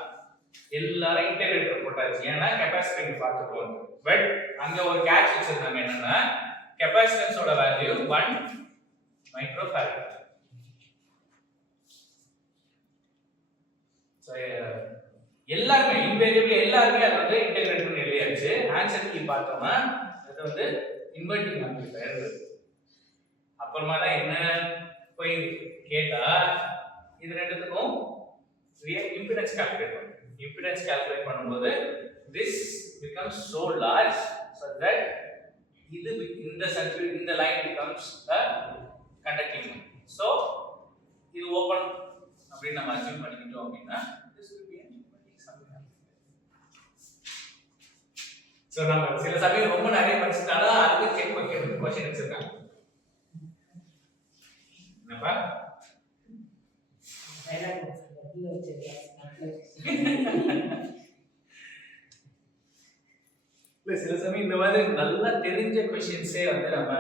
எல்லாரும் இன்டகிரேட்டர் போட்டாச்சு, ஏன்னா கெபாசிட்டன்ஸ் பார்த்துட்டோம். பட் அங்க ஒரு கேட்ச் வச்சிருந்தாங்க, என்னன்னா கெபாசிட்டன்ஸோட வேல்யூ 1 மைக்ரோஃபாரட். சோ எல்லாரும் இன்வேரியபிளி எல்லாரும் அதை வந்து இன்டகிரேட் பண்ணி எழுதியாச்சு. ஆன்சர் கீ பார்த்தோம்னா அது வந்து இன்வெர்ட்டிங் ஆம்ப்ளிஃபையர். அப்புறமா தான் என்ன போய் கேட்டா இது ரெண்டுத்துக்கும் இம்பிடன்ஸ் கால்குலேட் பண்ணும். இம்பிடன்ஸ் கால்குலேட் பண்ணும்போது this becomes so large so that இது இந்த சர்க்யூட் இந்த line becomes a conducting one. So இது ஓபன் அப்படி நம்ம அஸ்யூம் பண்ணிக்கிட்டோம் அப்படின்னா this will be an inverting summing amplifier. So நம்ம சில சமயம் ரொம்ப நிறைய படிச்சிட்டால அதுக்கு செக் பண்ணி क्वेश्चन வச்சிருக்காங்க. என்னப்பா இல்ல சில சமயம் இந்த மாதிரி நல்லா தெரிஞ்ச क्वेश्चंसே வந்து நம்ம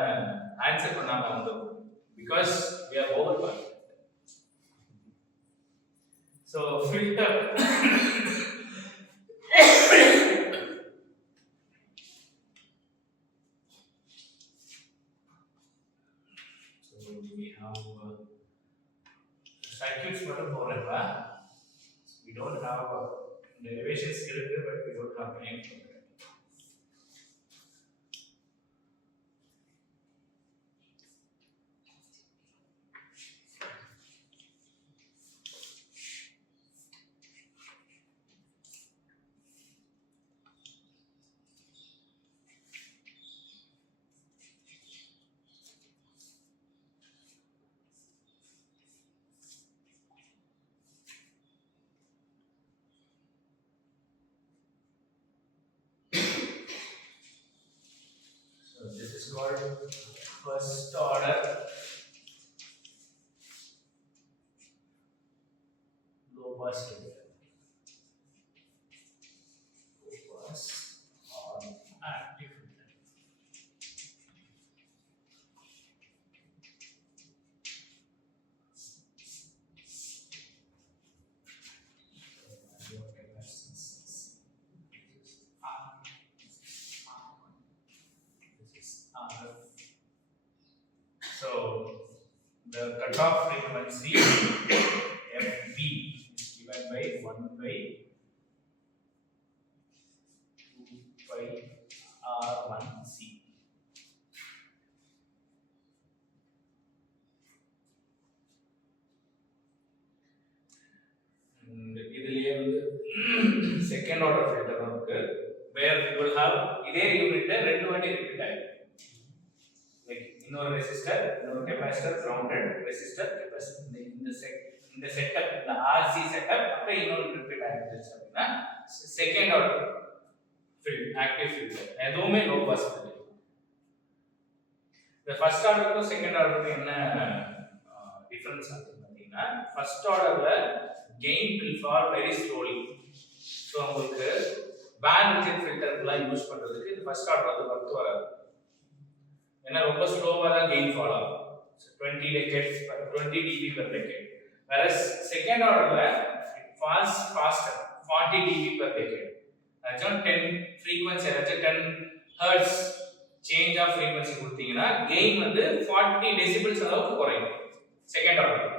ஆன்சர் பண்ணாம வந்தோம், because we are overconfident. So filter so we have circuits மட்டும் போறப்ப we don't have derivations இருக்கு, but we don't have name for it. This is called first order low pass filter. Low pass or active filter. So the cutoff frequency FB is given by 1 by 2 pi R1C. இதுலயே வந்து second order filter இருக்கு, where you will have இதே unit ரெண்டு வாட்டி repeat ஆகும். Like இன்னொரு resistor, இன்னொரு capacitor, grounded resistor, capacitor, இந்த செட்டப், இந்த ஆர்சி செட்டப் அப்புறம் இன்னொரு ரிப்பீட் ஆகிடுச்சு அப்படின்னா செகண்ட் ஆர்டர் ஆக்டிவ் ஃபில்டர். எதுவுமே லோ பாஸ் ஃபில்டர். இந்த ஃபர்ஸ்ட் ஆர்டருக்கும் செகண்ட் ஆர்டருக்கும் என்ன டிஃபரன்ஸ் ஆகுது அப்படின்னா, ஃபர்ஸ்ட் ஆர்டர்ல gain will fall very slowly. So உங்களுக்கு பேண்ட் ரிஜெக்ட் ஃபில்டர்லாம் யூஸ் பண்றதுக்கு இந்த ஃபர்ஸ்ட் ஆர்டர் அது ஒர்க் வராது, ஏன்னா ரொம்ப ஸ்லோவா தான் கெயின் ஃபால் ஆகும். 20 decades 20 dB per decade, whereas second orderல it falls faster 40 dB per decade. அதான் 10 frequency அதாவது 10 hertz change of frequency கொடுத்தீங்கன்னா கெயின் வந்து 40 decibels அளவுக்கு குறையும் செகண்ட் ஆர்டர்,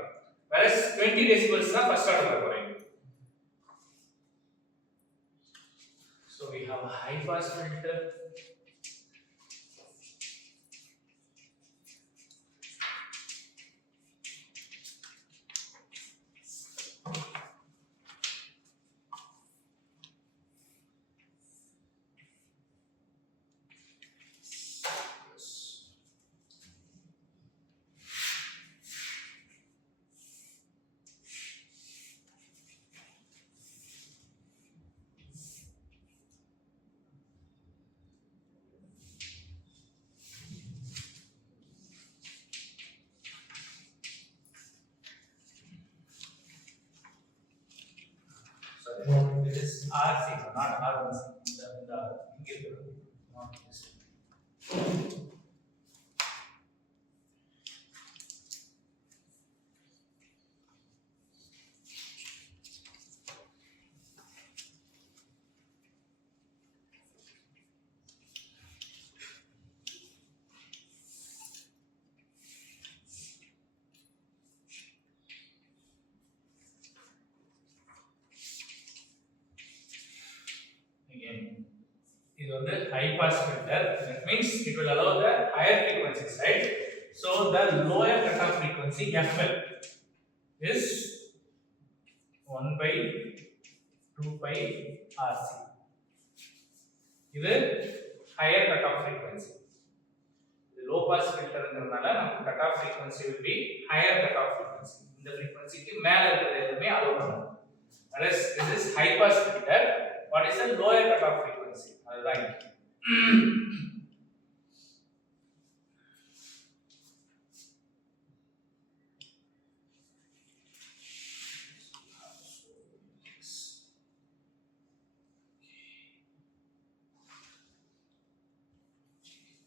whereas 20 decibels தான் ஃபர்ஸ்ட் ஆர்டர்ல குறையும். So we have a high pass filter, RC, not R1C. The இங்க இருக்கு. Not this. Again, இது வந்து high pass filter. That means it will allow the higher frequencies, right? So the lower cutoff frequency FL is 1 by 2 pi RC. இது higher cutoff frequency. இது low pass filter ங்கறனால நமக்கு cutoff frequency will be higher cutoff frequency. இந்த frequency-க்கு மேல இருக்கிறது எல்லாமே allow பண்ணும். Whereas this is high pass filter. What is the lower cutoff frequency? அதுதான் இங்க.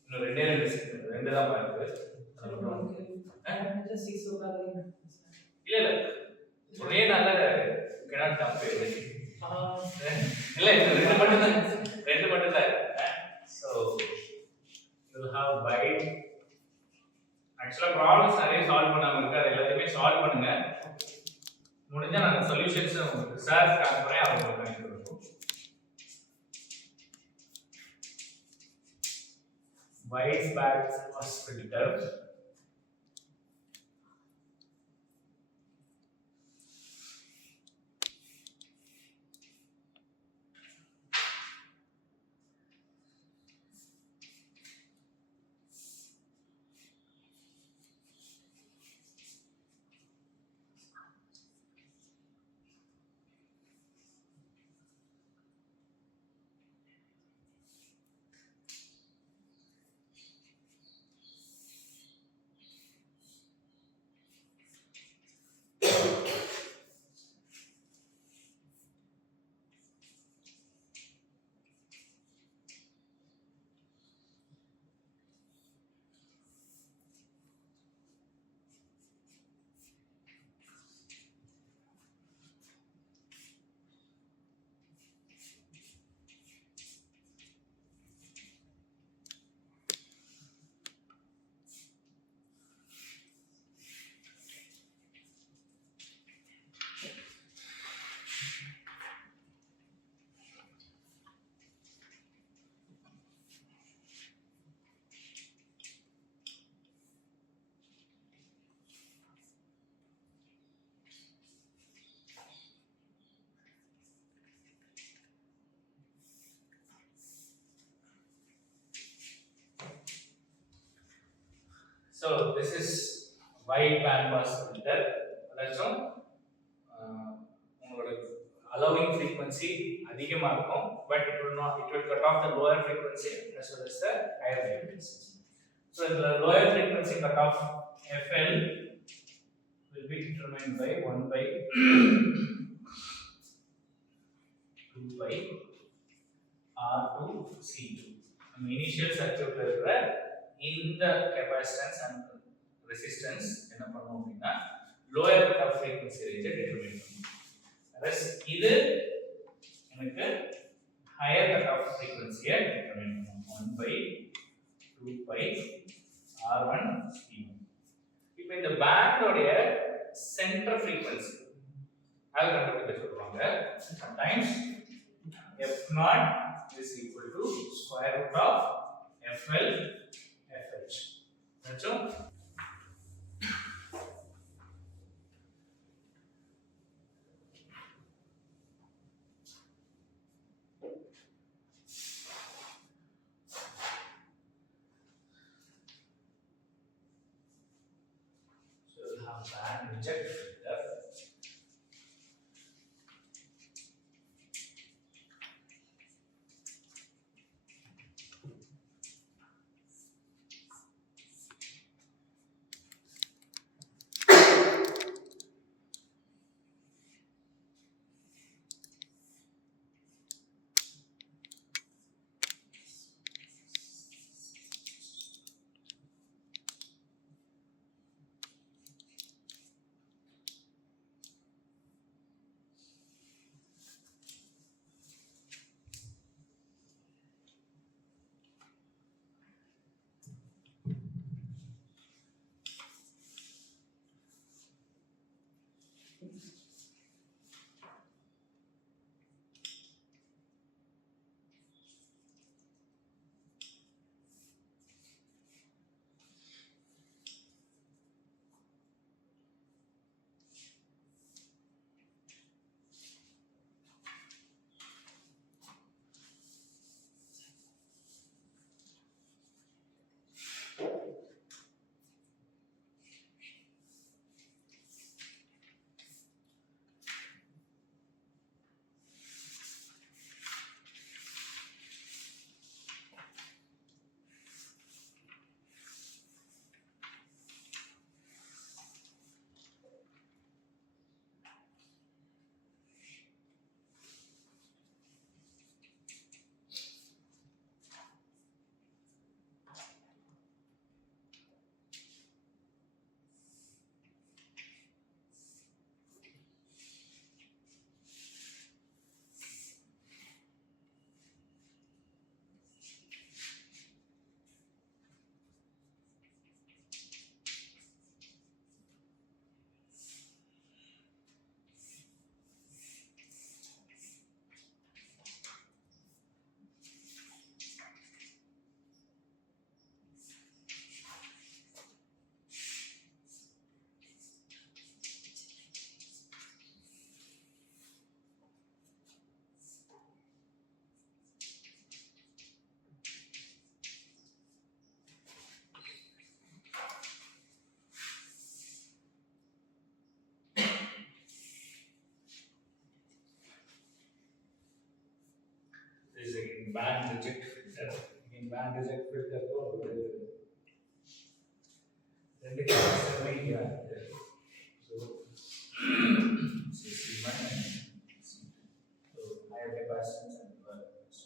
இன்னும் ரெண்டு தான் இருக்கு. just see so well. இல்ல ஒரே நல்ல cannot compare. இல்ல ரெண்டு மட்டும் தான். So you will have byte. Actually problems நிறைய சால்வ் பண்ணாம இருக்கு. அது எல்லாத்தையுமே சால்வ் பண்ணுங்க. முடிஞ்சா நான் சொல்யூஷன்ஸ் உங்களுக்கு சார் காட்டுறேன், அவங்க பண்ணி கொடுப்போம். Wide band pass filter. So this is wide band pass filter. அதாச்சும் உங்களோட allowing frequency அதிகமா இருக்கும், but it will cut off the lower frequency as well as the higher frequency. So the lower frequency cutoff FL will be determined by 1 by 2 by R2 C2. Initial circuit இருக்கிற இந்த capacitance and resistance என்ன பண்ணும் அப்படின்னா lower cutoff frequency range determine பண்ணும். whereas இது எனக்கு higher cutoff frequency determine பண்ணும் 1 by 2 pi R1 C1. இப்போ இந்த பேண்ட் உடைய center frequency அது கண்டுபிடிக்க சொல்றாங்க. sometimes F0 is equal to square root of FL FH. That's all. So we'll have band reject filter. This is again band reject filter. Again band reject filter को ரெண்டு கேரக்டர் இங்க இருக்கு. So C1 and C2. So higher capacitance and lower capacitance.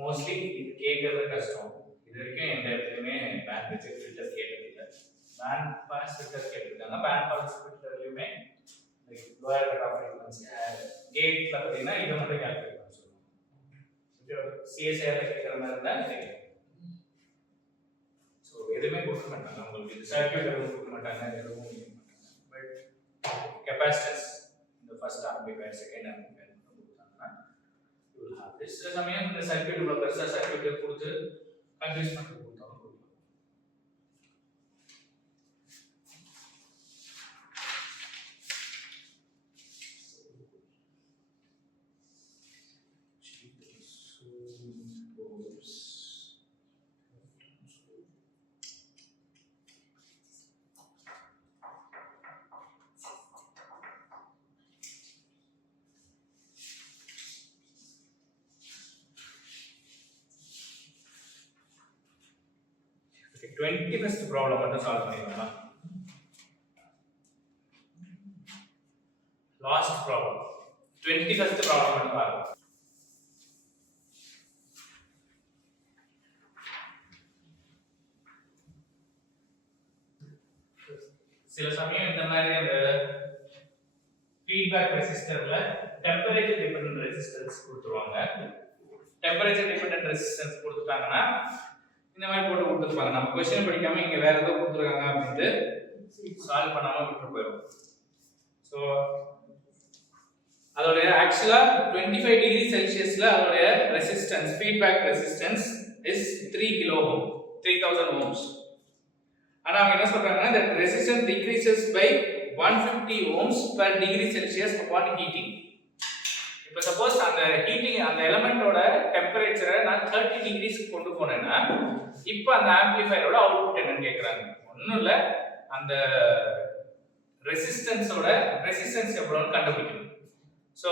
Mostly இது கேட்கறது கஷ்டம். இது வரைக்கும் எந்த இடத்துலயுமே பேண்ட் ரிஜெக்ட் ஃபில்டர் கேட்டதில்லை. பேண்ட் பாஸ் ஃபில்டர் கேட்டிருக்காங்க. பேண்ட் பாஸ் ஃபில்டர்லயுமே lower cut off frequency கேட்ல பார்த்தீங்கன்னா இதை மட்டும் கால்குலேட் பண்ண சொல்லுவாங்க. சிஎஸ்ஆர்ல கேட்குற மாதிரி இருந்தால் தெரியும். ஸோ எதுவுமே கொடுக்க மாட்டாங்க உங்களுக்கு, இது சர்க்யூட் எதுவும் கொடுக்க மாட்டாங்க, எதுவும் கொடுக்க மாட்டாங்க. பட் கெப்பாசிட்டன்ஸ் இந்த ஃபர்ஸ்ட் ஆம்பிளிஃபையர் செகண்ட் ஆம்பிளிஃபையர் கொடுத்தாங்கன்னா யூ வில் ஹேவ் திஸ். சில சமயம் இந்த சர்க்யூட் உள்ள பெருசாக சர்க்யூட் கொடுத்து கன்ஃபியூஸ் பண்ணி கொடுத்தாலும் கொடுக்கலாம். Okay, 21st problem மட்டும் சால்வ் பண்ணிடலாம். லாஸ்ட் ப்ராப்ளம் 21st ப்ராப்ளம் மட்டும் பாருங்க. சில சமயம் இந்த மாதிரி அந்த ஃபீட்பேக் ரெசிஸ்டர்ல டெம்பரேச்சர் டிபெண்டன்ட் ரெசிஸ்டன்ஸ் கொடுத்துருவாங்க. டெம்பரேச்சர் டிபெண்டன்ட் ரெசிஸ்டன்ஸ் கொடுத்துட்டாங்கன்னா இந்த மாதிரி போட்டு கொடுத்துருப்பாங்க. நம்ம கொஸ்டின் படிக்காம இங்க வேற ஏதோ கொடுத்துருக்காங்க அப்படின்ட்டு சால்வ் பண்ணாம விட்டு போயிடும். ஸோ அதோட ஆக்சுவலா 25 டிகிரி செல்சியஸ்ல அதோட resistance feedback resistance is 3 kilo ohm 3000 ohms. ஆனா அவங்க என்ன சொல்றாங்கன்னா that resistance decreases by 150 ohms per degree celsius upon heating. இப்போ சப்போஸ் அந்த ஹீட்டிங் அந்த எலிமெண்டோட டெம்பரேச்சரை நான் 30 டிகிரிஸ்க்கு கொண்டு போனேன்னா இப்போ அந்த ஆம்பிளிஃபையரோட அவுட்புட் என்னன்னு கேட்குறாங்க. ஒன்றும் இல்லை, அந்த ரெசிஸ்டன்ஸோட ரெசிஸ்டன்ஸ் எவ்வளோன்னு கண்டுபிடிக்கணும். ஸோ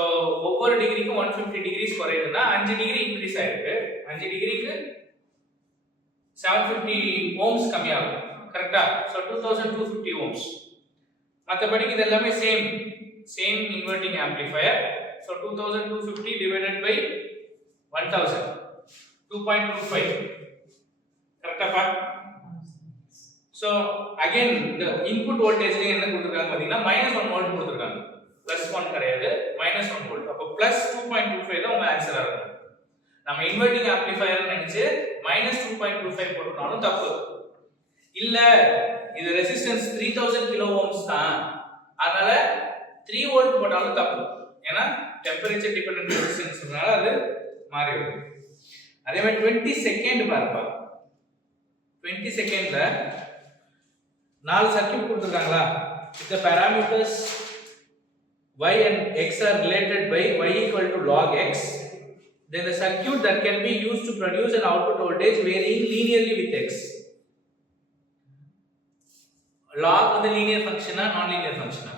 ஒவ்வொரு டிகிரிக்கும் 150 டிகிரிஸ் குறையுதுன்னா 5 டிகிரி இன்க்ரீஸ் ஆயிருக்கு. 5 டிகிரிக்கு 750 ஓம்ஸ் கம்மியாகும். கரெக்டா? So 2250 ohms. மற்றபடிக்கு இது எல்லாமே same inverting amplifier. So 2250 divided by 1000 2.25. correct ah? So again the input voltage la enna kuduthiranga pathina -1 volt kuduthiranga, +1 கிடையாது -1 volt. அப்ப +2.25 தான் உங்க ஆன்சரா இருக்கும். நம்ம இன்வெர்ட்டிங் ஆம்ப்ளிஃபையர் நினைச்சு -2.25 போட்டனாலும் தப்பு. இல்ல இது ரெசிஸ்டன்ஸ் 3000 கிலோ ஓம்ஸ் தான், அதனால 3 வோல்ட் போட்டாலும் தப்பு, ஏன்னா டெம்பரேச்சர் டிபெண்டன்ட் ரெசிஸ்டன்ஸ்னால அது மாறிடும். அதே மாதிரி 20 செகண்ட் பாருப்பா, 20 செகண்ட்ல 4 சர்க்யூட் கொடுத்துருக்காங்களா, if the parameters y and x are related by y equal to log x, then the circuit that can be used to produce an output voltage varying linearly with x. Log வந்து linear function ஆ non linear function ஆ?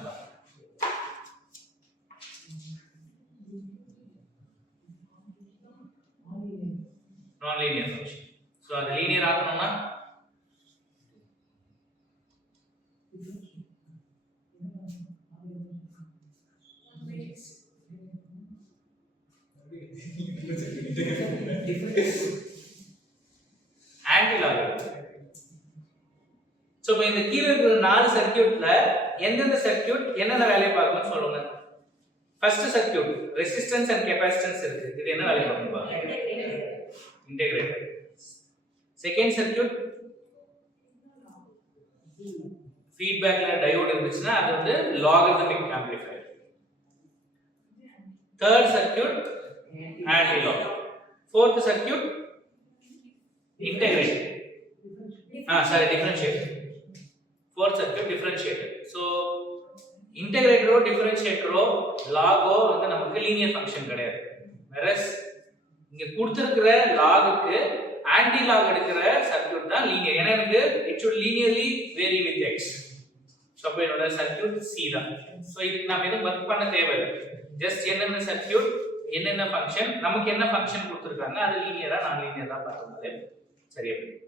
non linear function. So அது linear ஆக்கணும்னா anti lock. So இப்போ இந்த கீழ இருக்கிற 4 சர்க்யூட்ல எந்தெந்த சர்க்யூட் என்னென்ன வேலையை பார்க்கும்னு சொல்லுங்க. First circuit resistance and capacitance இருக்கு, இது என்ன வேலையை பார்க்கும் பாருங்க, இன்டகிரேட்டர். செகண்ட் சர்க்யூட் ஃபீட்பேக்ல டயோட் இருந்துச்சுன்னா அது வந்து logarithmic amplifier. Third circuit anti log. Fourth circuit integrator, differentiator. Fourth circuit differentiator. So இன்டகிரேட்டரோ டிஃபரன்ஷியேட்டரோ லாகோ வந்து நமக்கு லீனியர் ஃபங்க்ஷன் கிடையாது. வேறஸ் இங்க கொடுத்திருக்கிற லாகுக்கு ஆன்டி லாக் எடுக்கிற சர்க்யூட் தான் லீனியர், ஏன்னா எனக்கு it should linearly vary with x. So அப்போ என்னோட சர்க்யூட் சி தான். ஸோ இதுக்கு நம்ம எதுவும் ஒர்க் பண்ண தேவையில்லை, ஜஸ்ட் என்னென்ன சர்க்யூட் என்னென்ன ஃபங்க்ஷன் நமக்கு என்ன ஃபங்க்ஷன் கொடுத்துருக்காங்க அது லீனியரா நான் லீனியரா பார்த்தோம்னாலே சரியா போயிடும்.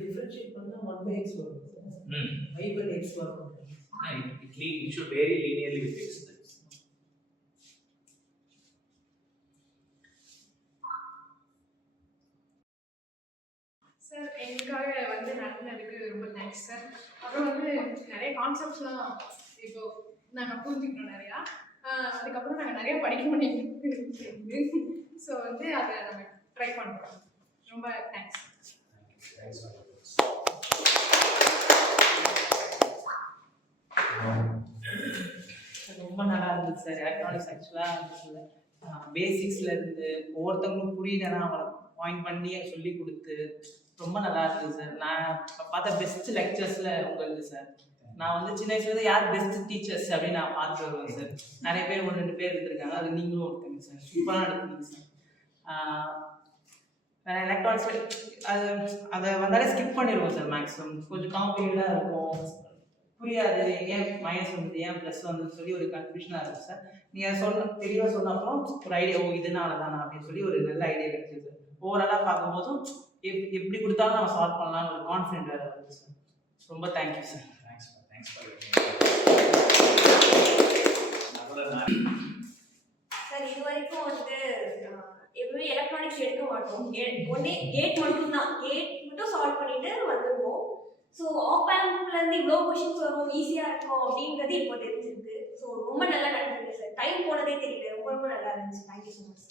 differentiate பண்ணா 1/x வரும். y by x வரும். It should vary linearly with x. Sir எங்களுக்காக வந்து நடத்தினதுக்கு ரொம்ப தேங்க்ஸ் சார். அப்புறம் வந்து நிறைய கான்செப்ட்ஸ்லாம் இப்போ நாங்கள் புரிஞ்சுக்கிட்டோம் நிறையா. அதுக்கப்புறம் நாங்கள் நிறைய படிக்க முடியுது. ஸோ வந்து அதை நம்ம ட்ரை பண்ணுறோம். ரொம்ப தேங்க்ஸ். ரொம்ப நல்லா இருந்துச்சு சார். எலக்ட்ரானிக்ஸ் ஆக்சுவலாக பேசிக்ஸ்ல இருந்து ஒவ்வொருத்தவங்களும் புரியலன்னா அவங்கள பாயிண்ட் பண்ணி சொல்லி கொடுத்து ரொம்ப நல்லா இருக்குது சார். நான் பார்த்த பெஸ்ட் லெக்சர்ஸ்ல உங்களுக்கு சார். நான் வந்து சின்ன வயசுல யார் பெஸ்ட் டீச்சர்ஸ் அப்படின்னு நான் பார்த்து வருவேன் சார். நிறைய பேர் 1-2 பேர் இருந்திருக்காங்க, அது நீங்களும் ஒருத்தங்க சார். சூப்பராக நடத்துங்க சார். எலக்ட்ரானிக்ஸ் அது அதை வந்தாலே ஸ்கிப் பண்ணிடுவோம் சார். மேக்ஸிமம் கொஞ்சம் காம்ப்ளிகேட்டடாக இருக்கும், புரியாது, ஏன் மைனஸ் வந்தது ஏன் ப்ளஸ் வந்ததுன்னு சொல்லி ஒரு கன்ஃபியூஷனாக இருக்கும் சார். நீங்கள் தெளிவாக சொன்னப்போ ஒரு ஐடியா, இதனால தானா அப்படின்னு சொல்லி ஒரு நல்ல ஐடியா கிடைச்சிது சார். ஓவராலாக பார்க்கும்போதும் எப்படி கொடுத்தாலும் நம்ம சால்வ் பண்ணலாம்னு ஒரு கான்ஃபிடென்ட் வேறு வருது சார். ரொம்ப தேங்க்யூ சார். சார் இது வரைக்கும் வந்து எப்பவுமே எலக்ட்ரானிக்ஸ் எடுக்க மாட்டோம், ஒன்னே கேட் மட்டும்தான், கேட் மட்டும் சால்வ் பண்ணிட்டு வந்துடுவோம். ஸோ ஆப் ஆம்ப்லேருந்து இவ்வளோ கொஷின்ஸ் வரும், ஈஸியாக இருக்கும் அப்படின்றது இப்போ தெரிஞ்சிருக்கு. ஸோ ரொம்ப நல்லா நடந்துருக்கு சார். டைம் போனதே தெரியல, ரொம்ப ரொம்ப நல்லா இருந்துச்சு. Thank you so much.